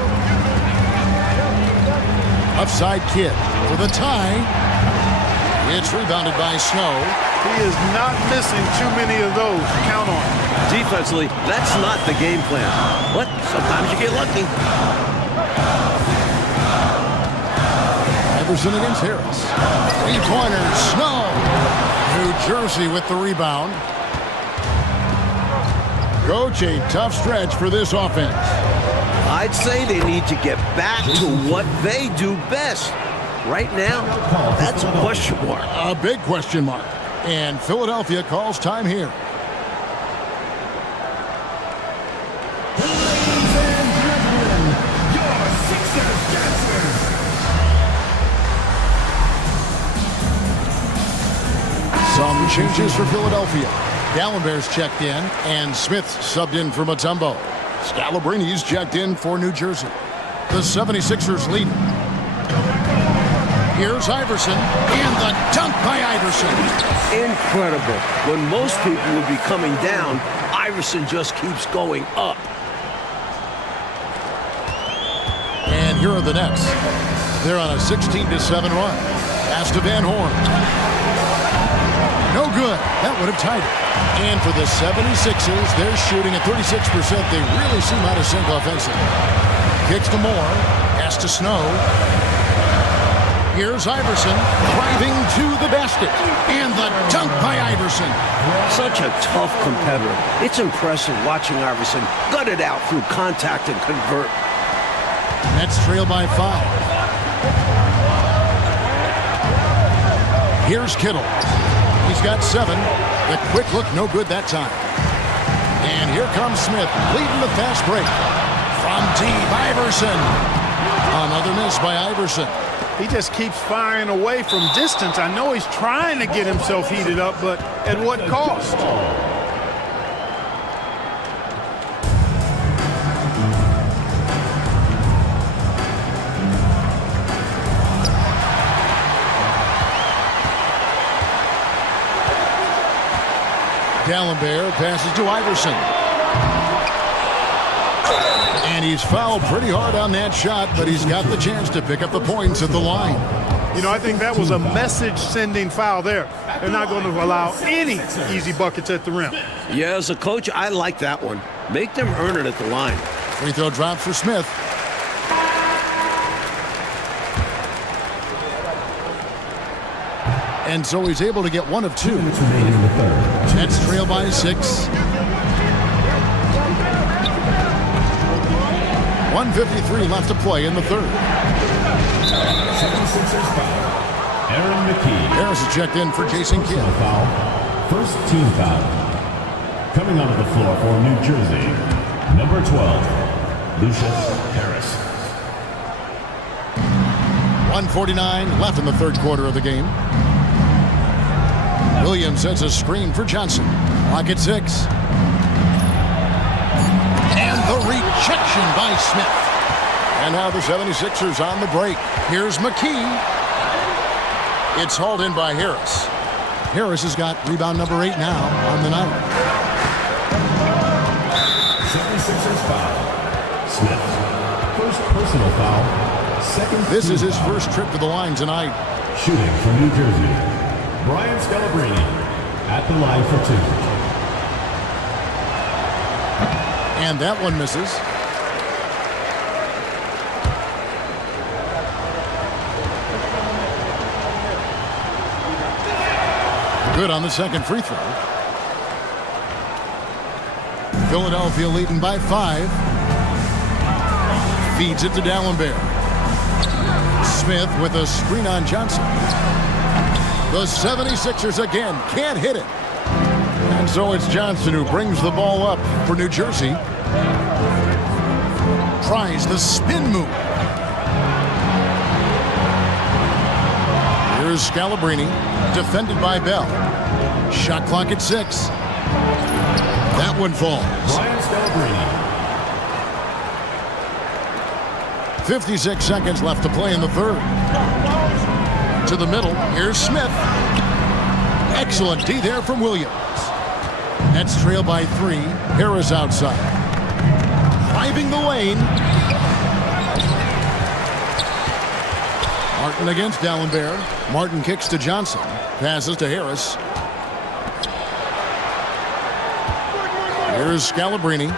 Upside Kidd for the tie. It's rebounded by Snow. He is not missing too many of those. Count on it. Defensively, that's not the game plan. But sometimes you get lucky. Iverson against Harris. 3-pointers. Snow. New Jersey with the rebound. Coach, a tough stretch for this offense. I'd say they need to get back to what they do best. Right now, that's a question mark. A big question mark. And Philadelphia calls time here. Ladies and gentlemen, your Sixers dancers. Some changes for Philadelphia. Gallenberg's checked in, and Smith's subbed in for Mutombo. Scalabrini's checked in for New Jersey. The 76ers lead. Here's Iverson, and the dunk by Iverson. Incredible. When most people would be coming down, Iverson just keeps going up. And here are the Nets. They're on a 16-7 run. Pass to Van Horn. No good. That would have tied it. And for the 76ers, they're shooting at 36%. They really seem out of sync offensively. Kicks to Moore. Pass to Snow. Here's Iverson driving to the basket. And the dunk by Iverson. Such a tough competitor. It's impressive watching Iverson gut it out through contact and convert. Nets trail by 5. Here's Kittle. He's got 7. The quick look, no good that time. And here comes Smith, leading the fast break. From deep, Iverson. Another miss by Iverson. He just keeps firing away from distance. I know he's trying to get himself heated up, but at what cost? D'Alembert passes to Iverson. And he's fouled pretty hard on that shot, but he's got the chance to pick up the points at the line. You know, I think that was a message-sending foul there. They're not going to allow any easy buckets at the rim. Yeah, as a coach, I like that one. Make them earn it at the line. Free throw drop for Smith. And so he's able to get 1 of 2. Nets trail by 6. 1:53 left to play in the third. 76ers foul. Aaron McKee. Harris is checked in for Jason Kidd. Foul. First team foul. Coming onto the floor for New Jersey, number 12, Lucius Harris. 1:49 left in the third quarter of the game. Williams sends a screen for Johnson. Clock at 6. And the rejection by Smith. And now the 76ers on the break. Here's McKee. It's hauled in by Harris. Harris has got rebound number 8 now on the night. 76ers foul. Smith. First personal foul. Second. This is his foul. first trip to the line tonight. Shooting for New Jersey, Brian Scalabrine at the line for 2. And that one misses. Good on the second free throw. Philadelphia leading by 5. Feeds it to D'Alembert. Smith with a screen on Johnson. The 76ers again can't hit it. And so it's Johnson who brings the ball up for New Jersey. Tries the spin move. Here's Scalabrine, defended by Bell. Shot clock at 6. That one falls. Brian Scalabrine. 56 seconds left to play in the third. To the middle, here's Smith. Excellent D there from Williams. Nets trail by 3. Harris outside. Driving the lane. Martin against D'Alembert. Martin kicks to Johnson. Passes to Harris. Here's Scalabrine.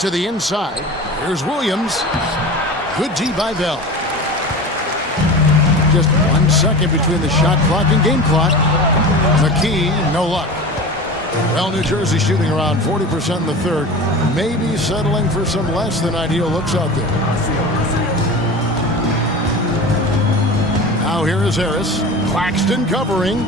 To the inside. Here's Williams. Good D by Bell. Just 1 second between the shot clock and game clock. McKee, no luck. Well, New Jersey shooting around 40% in the third. Maybe settling for some less than ideal looks out there. Now here is Harris. Claxton covering.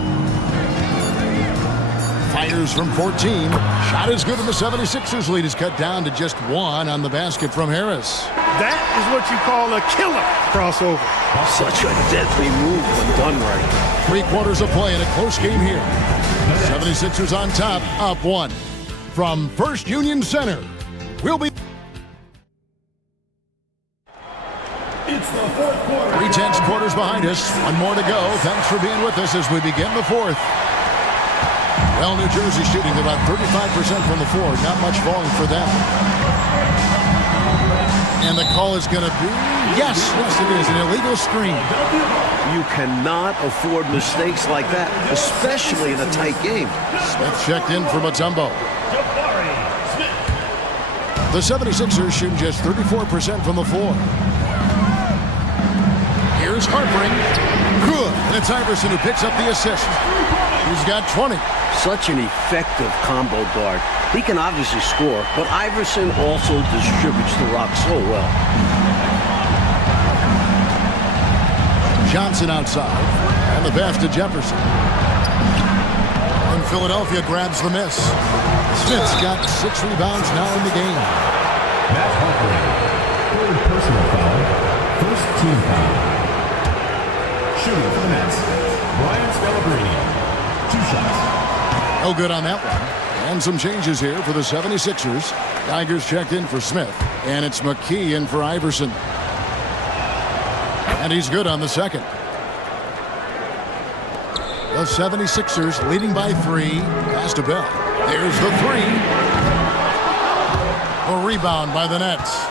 Fires from 14. Shot is good, and the 76ers lead is cut down to just 1 on the basket from Harris. That is what you call a killer crossover. Such a deadly move when done right. 3 quarters of play in a close game here. 76ers on top, up 1. From First Union Center, we'll be... 3 tenths quarters behind us. One more to go. Thanks for being with us as we begin the fourth. Well, New Jersey shooting about 35% from the floor. Not much falling for them. And the call is going to be, yes, it is, an illegal screen. You cannot afford mistakes like that, especially in a tight game. Smith checked in for Mutombo. The 76ers shooting just 34% from the floor. Here's Harpering. Good. And it's Iverson who picks up the assist. He's got 20. Such an effective combo guard. He can obviously score, but Iverson also distributes the rock so well. Johnson outside. And the pass to Jefferson. And Philadelphia grabs the miss. Smith's got 6 rebounds now in the game. Matt Harpering, third personal foul, first team foul. Shooting for the Nets, Brian Scalabrine. 2 shots. No good on that one. And some changes here for the 76ers. Tigers checked in for Smith. And it's McKee in for Iverson. And he's good on the second. The 76ers leading by 3. Pass to Bell. There's the 3. A rebound by the Nets.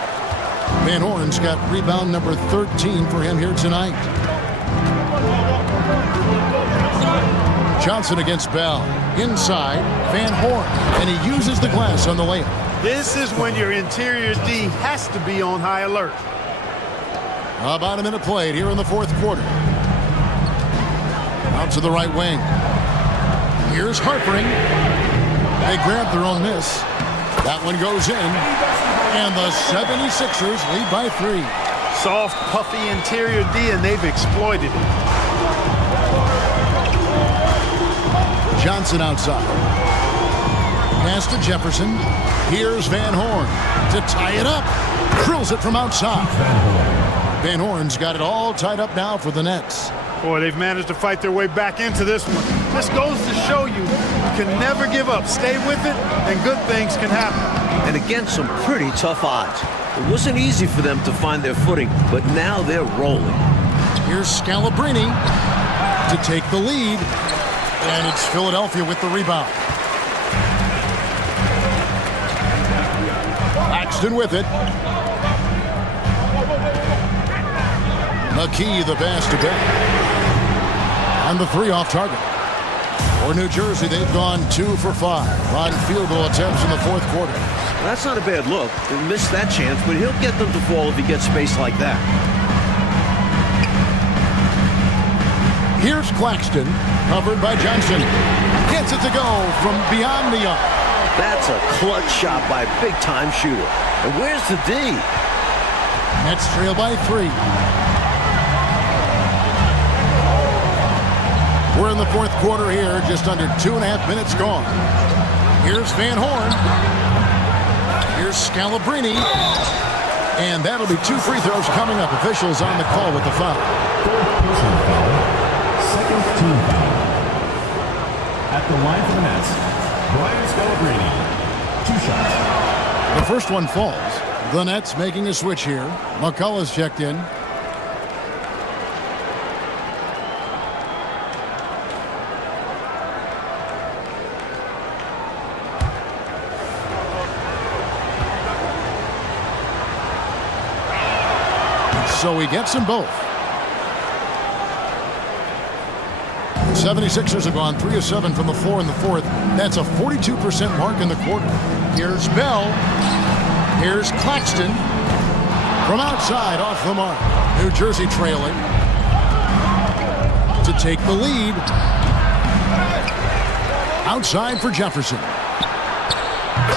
Van Horn's got rebound number 13 for him here tonight. Johnson against Bell. Inside, Van Horn. And he uses the glass on the layup. This is when your interior D has to be on high alert. About a minute played here in the fourth quarter. Out to the right wing. Here's Harpering. They grab their own miss. That one goes in. And the 76ers lead by 3. Soft, puffy interior D, and they've exploited it. Johnson outside. Pass to Jefferson. Here's Van Horn to tie it up. Drills it from outside. Van Horn's got it all tied up now for the Nets. Boy, they've managed to fight their way back into this one. This goes to show you can never give up. Stay with it, and good things can happen. And against some pretty tough odds. It wasn't easy for them to find their footing, but now they're rolling. Here's Scalabrine to take the lead. And it's Philadelphia with the rebound. Paxton with it. McKee the pass to Bell. And the 3 off target. For New Jersey, they've gone 2 for 5 on field goal attempts in the fourth quarter. That's not a bad look. They missed that chance, but he'll get them to fall if he gets space like that. Here's Claxton, covered by Johnson. Gets it to go from beyond the arc. That's a clutch shot by a big-time shooter. And where's the D? Nets trail by 3. We're in the fourth quarter here, just under 2.5 minutes gone. Here's Van Horn. Here's Scalabrine. And that'll be 2 free throws coming up. Officials on the call with the foul. Third personal foul, second team foul. At the line for the Nets, Brian Scalabrine. 2 shots. The first one falls. The Nets making a switch here. McCullough's checked in. So he gets them both. The 76ers have gone 3 of 7 from the floor in the fourth. That's a 42% mark in the quarter. Here's Bell. Here's Claxton. From outside, off the mark. New Jersey trailing. To take the lead. Outside for Jefferson.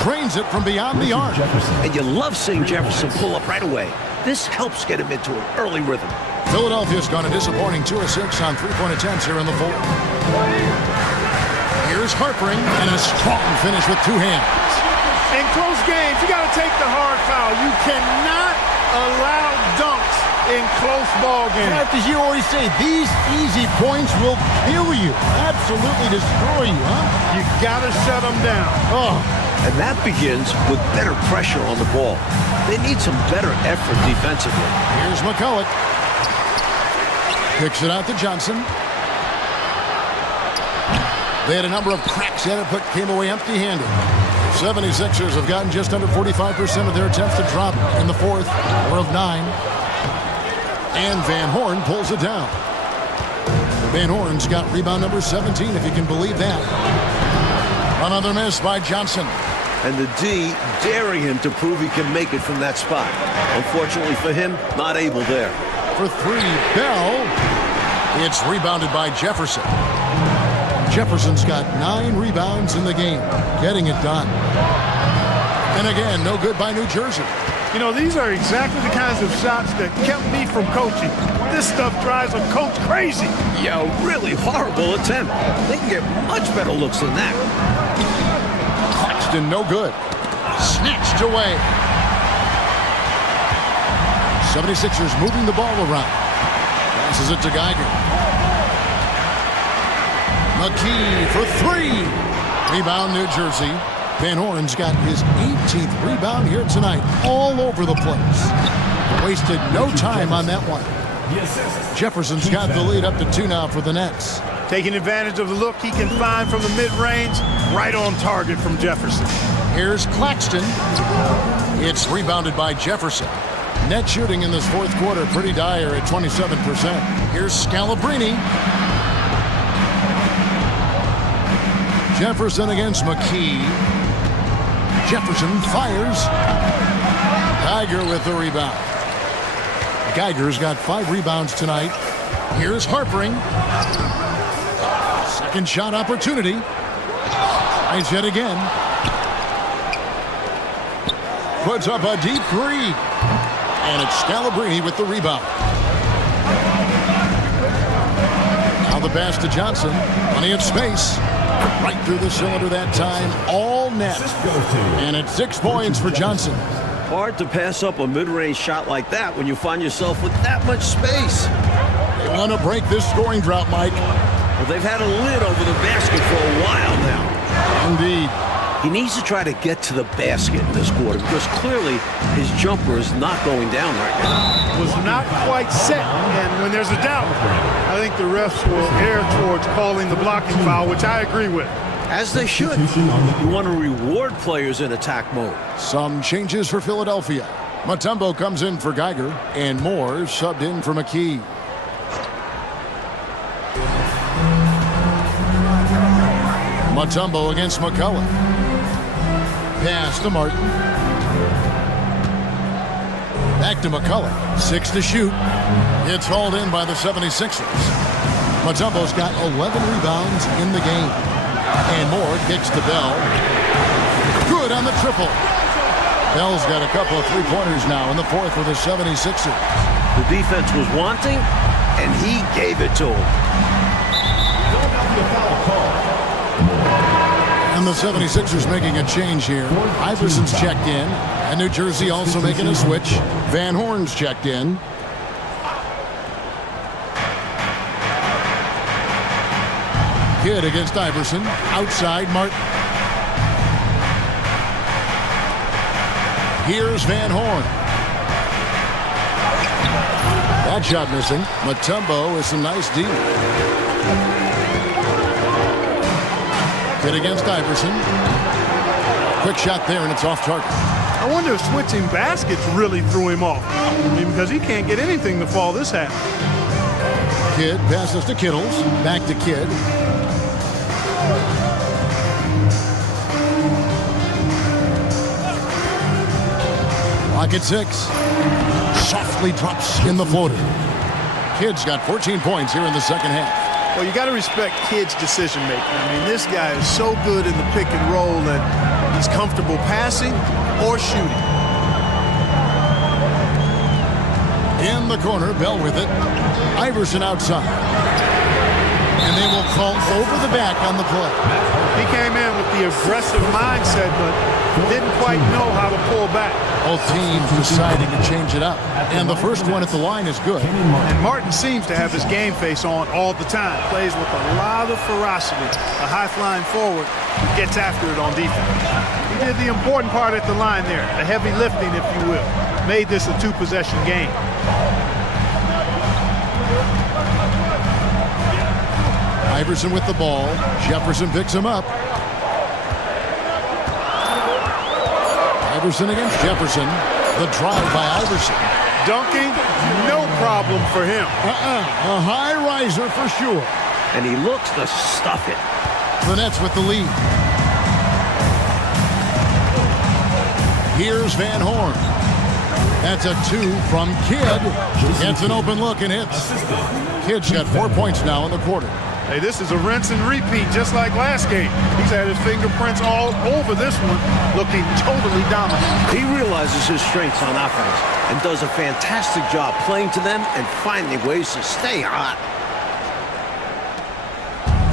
Trains it from beyond the arc. And you love seeing Jefferson pull up right away. This helps get him into an early rhythm. Philadelphia's gone a disappointing 2 of 6 on 3-point attempts here in the fourth. Here's Harpering and a strong finish with 2 hands. In close games, you got to take the hard foul. You cannot allow dunks in close ball games. As you always say, these easy points will kill you. Absolutely destroy you, huh? You got to shut them down. Oh. And that begins with better pressure on the ball. They need some better effort defensively. Here's McCullough. Kicks it out to Johnson. They had a number of cracks at it, but came away empty-handed. 76ers have gotten just under 45% of their attempts to drop in the fourth, or of 9. And Van Horn pulls it down. Van Horn's got rebound number 17, if you can believe that. Another miss by Johnson. And the D daring him to prove he can make it from that spot. Unfortunately for him, not able there. For 3, Bell. It's rebounded by Jefferson. Jefferson's got 9 rebounds in the game, getting it done. And again, no good by New Jersey. You know, these are exactly the kinds of shots that kept me from coaching. This stuff drives a coach crazy. Yeah, really horrible attempt. They can get much better looks than that. Claxton, no good. Snatched away. 76ers moving the ball around. Passes it to Geiger. McKee for 3. Rebound, New Jersey. Van Horn's got his 18th rebound here tonight, all over the place. Wasted no time on that one. Jefferson's got the lead up to 2 now for the Nets. Taking advantage of the look he can find from the mid-range, right on target from Jefferson. Here's Claxton. It's rebounded by Jefferson. Net shooting in this fourth quarter pretty dire at 27%. Here's Scalabrine. Jefferson against McKee. Jefferson fires. Geiger with the rebound. Geiger's got 5 rebounds tonight. Here's Harpering. Second shot opportunity. Tries yet again. Puts up a deep 3. And it's Scalabrine with the rebound. Now the pass to Johnson. Plenty of space. Right through the cylinder that time. All net. And it's 6 points for Johnson. Hard to pass up a mid-range shot like that when you find yourself with that much space. They want to break this scoring drought, Mike. Well, they've had a lid over the basket for a while now. Indeed. He needs to try to get to the basket in this quarter because clearly his jumper is not going down right now. Was not quite set, and when there's a doubt, I think the refs will err towards calling the blocking foul, which I agree with. As they should. You want to reward players in attack mode. Some changes for Philadelphia. Mutombo comes in for Geiger, and Moore subbed in for McKee. Mutombo against McCullough. Pass to Martin. Back to McCullough. 6 to shoot. It's hauled in by the 76ers. Mutombo's got 11 rebounds in the game. And Moore kicks to Bell. Good on the triple. Bell's got a couple of 3-pointers now in the fourth for the 76ers. The defense was wanting, and he gave it to him. And the 76ers making a change here. Iverson's checked in. And New Jersey also making a switch. Van Horn's checked in. Kidd against Iverson. Outside Martin. Here's Van Horn. That shot missing. Mutombo with some nice D. Kidd against Iverson. Quick shot there, and it's off target. I wonder if switching baskets really threw him off. I mean, because he can't get anything to fall this half. Kidd passes to Kittles. Back to Kidd. Clock at 6. Softly drops in the floater. Kidd's got 14 points here in the second half. Well, you got to respect Kidd's decision making. I mean, this guy is so good in the pick and roll that he's comfortable passing or shooting. In the corner, Bell with it. Iverson outside. And they will call over the back on the play. He came in with the aggressive mindset, but didn't quite know how to pull back. Both teams deciding to change it up. And the first one at the line is good. And Martin seems to have his game face on all the time. Plays with a lot of ferocity. A high-flying forward who gets after it on defense. He did the important part at the line there. The heavy lifting, if you will. Made this a 2-possession game. Iverson with the ball. Jefferson picks him up. Iverson against Jefferson. The drive by Iverson. Dunking, no problem for him. A high riser for sure. And he looks to stuff it. The Nets with the lead. Here's Van Horn. That's a 2 from Kidd. Gets an open look and hits. Kidd's got 4 points now in the quarter. Hey, this is a rinse and repeat just like last game. He's had his fingerprints all over this one, looking totally dominant. He realizes his strengths on offense and does a fantastic job playing to them and finding ways to stay hot.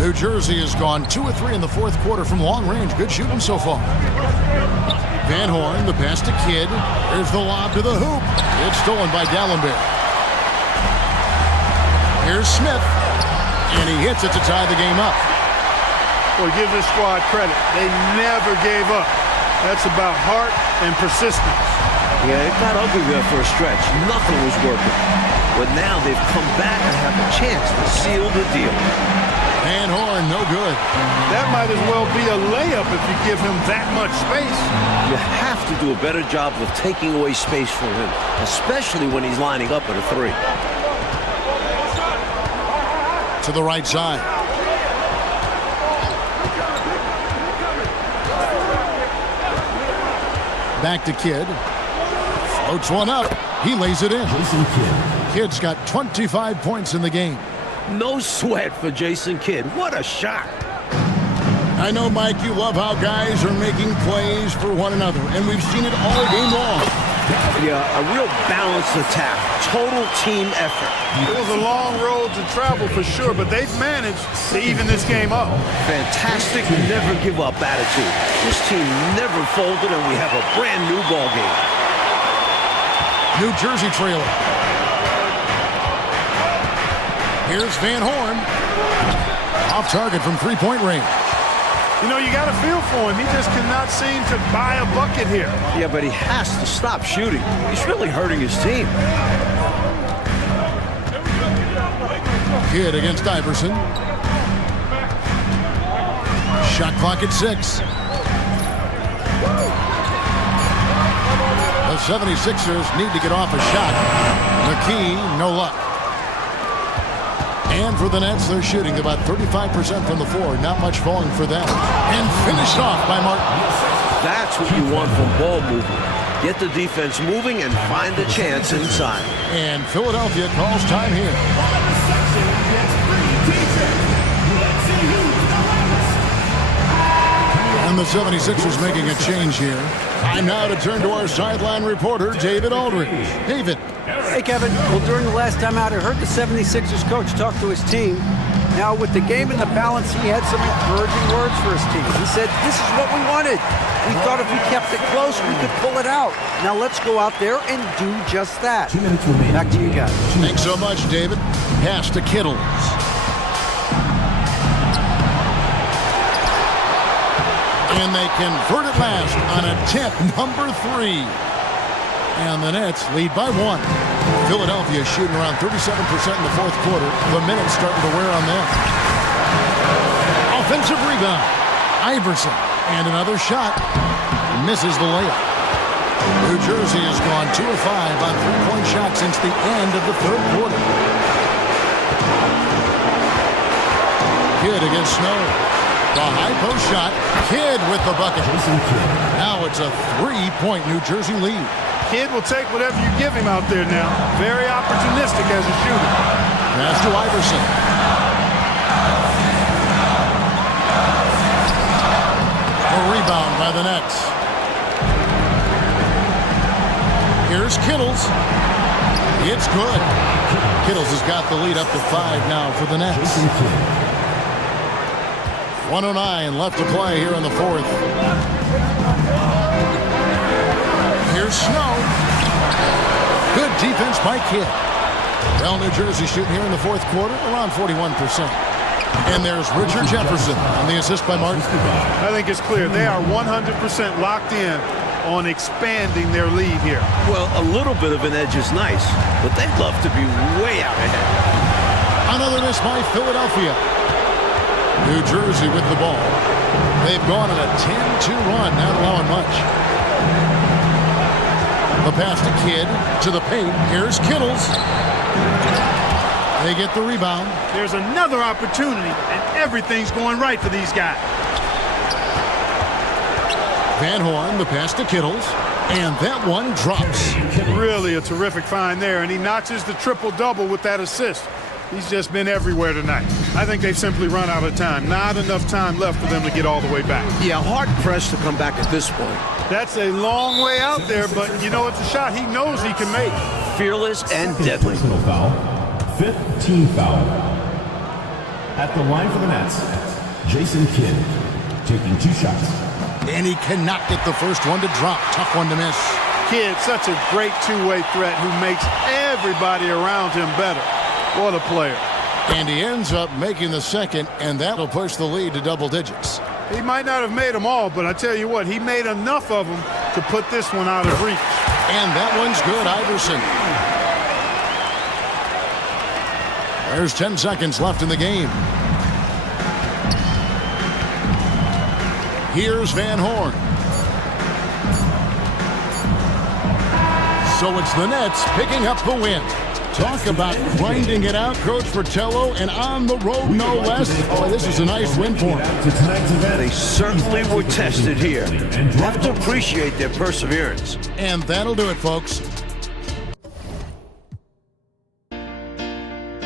New Jersey has gone 2 of 3 in the fourth quarter from long range. Good shooting so far. Van Horn, the pass to Kidd. There's the lob to the hoop. It's stolen by Dallenberg. Here's Smith. And he hits it to tie the game up. Well, give this squad credit. They never gave up. That's about heart and persistence. Yeah, it got ugly there for a stretch. Nothing was working. But now they've come back and have a chance to seal the deal. Van Horn, no good. That might as well be a layup if you give him that much space. You have to do a better job of taking away space from him, especially when he's lining up at a 3. To the right side. Back to Kidd. Floats one up. He lays it in. Kidd's got 25 points in the game. No sweat for Jason Kidd. What a shot. I know, Mike, you love how guys are making plays for one another, and we've seen it all game long. Yeah, a real balanced attack. Total team effort. It was a long road to travel for sure, but they've managed to even this game up. Fantastic never give up attitude. This team never folded, and we have a brand new ball game. New Jersey trailer. Here's Van Horn. Off target from three-point range. You know, you got a feel for him. He just cannot seem to buy a bucket here. Yeah, but he has to stop shooting. He's really hurting his team. Kidd against Iverson. Shot clock at 6. The 76ers need to get off a shot. McKee, no luck. And for the Nets, they're shooting about 35% from the floor. Not much falling for them. And finished off by Martin. That's what you want from ball movement. Get the defense moving and find a chance inside. And Philadelphia calls time here. And the 76ers making a change here. Time now to turn to our sideline reporter, David Aldridge. David. Hey, Kevin. Well, during the last time out, I heard the 76ers coach talk to his team. Now, with the game in the balance, he had some encouraging words for his team. He said, this is what we wanted. We thought if we kept it close, we could pull it out. Now, let's go out there and do just that. 2 minutes remaining. Back to you guys. Thanks so much, David. Pass to Kittles. And they convert it last on attempt number 3. And the Nets lead by 1. Philadelphia shooting around 37% in the fourth quarter. The minutes starting to wear on them. Offensive rebound. Iverson. And another shot. Misses the layup. New Jersey has gone 2 of 5 on three-point shots since the end of the third quarter. Kidd against Snow. The high post shot. Kidd with the bucket. Now it's a 3-point New Jersey lead. Kidd will take whatever you give him out there now. Very opportunistic as a shooter. Pass to Iverson. A rebound by the Nets. Here's Kittles. It's good. Kittles has got the lead up to 5 now for the Nets. 1:09 left to play here in the fourth. Here's Snow. Good defense by Kidd. Well, New Jersey shooting here in the fourth quarter around 41%. And there's Richard Jefferson on the assist by Martin. I think it's clear they are 100% locked in on expanding their lead here. Well, a little bit of an edge is nice, but they'd love to be way out ahead. Another miss by Philadelphia. New Jersey with the ball. They've gone on a 10-2 run, not allowing much. The pass to Kidd to the paint. Here's Kittles. They get the rebound. There's another opportunity, and everything's going right for these guys. Van Horn, the pass to Kittles. And that one drops. Really a terrific find there, and he notches the triple-double with that assist. He's just been everywhere tonight. I think they've simply run out of time. Not enough time left for them to get all the way back. Yeah, hard-pressed to come back at this point. That's a long way out there, but you know it's a shot he knows he can make. Fearless and deadly. Personal foul. 5th team foul. At the line for the Nets, Jason Kidd taking 2 shots. And he cannot get the first one to drop. Tough one to miss. Kidd, such a great two-way threat who makes everybody around him better. What a player. And he ends up making the second, and that'll push the lead to double digits. He might not have made them all, but I tell you what, he made enough of them to put this one out of reach. And that one's good, Iverson. There's 10 seconds left in the game. Here's Van Horn. So it's the Nets picking up the win. Talk about grinding it out, Coach Fratello, and on the road, no less. Oh, this is a nice win for them. They certainly were tested here. Have to appreciate their perseverance. And that'll do it, folks.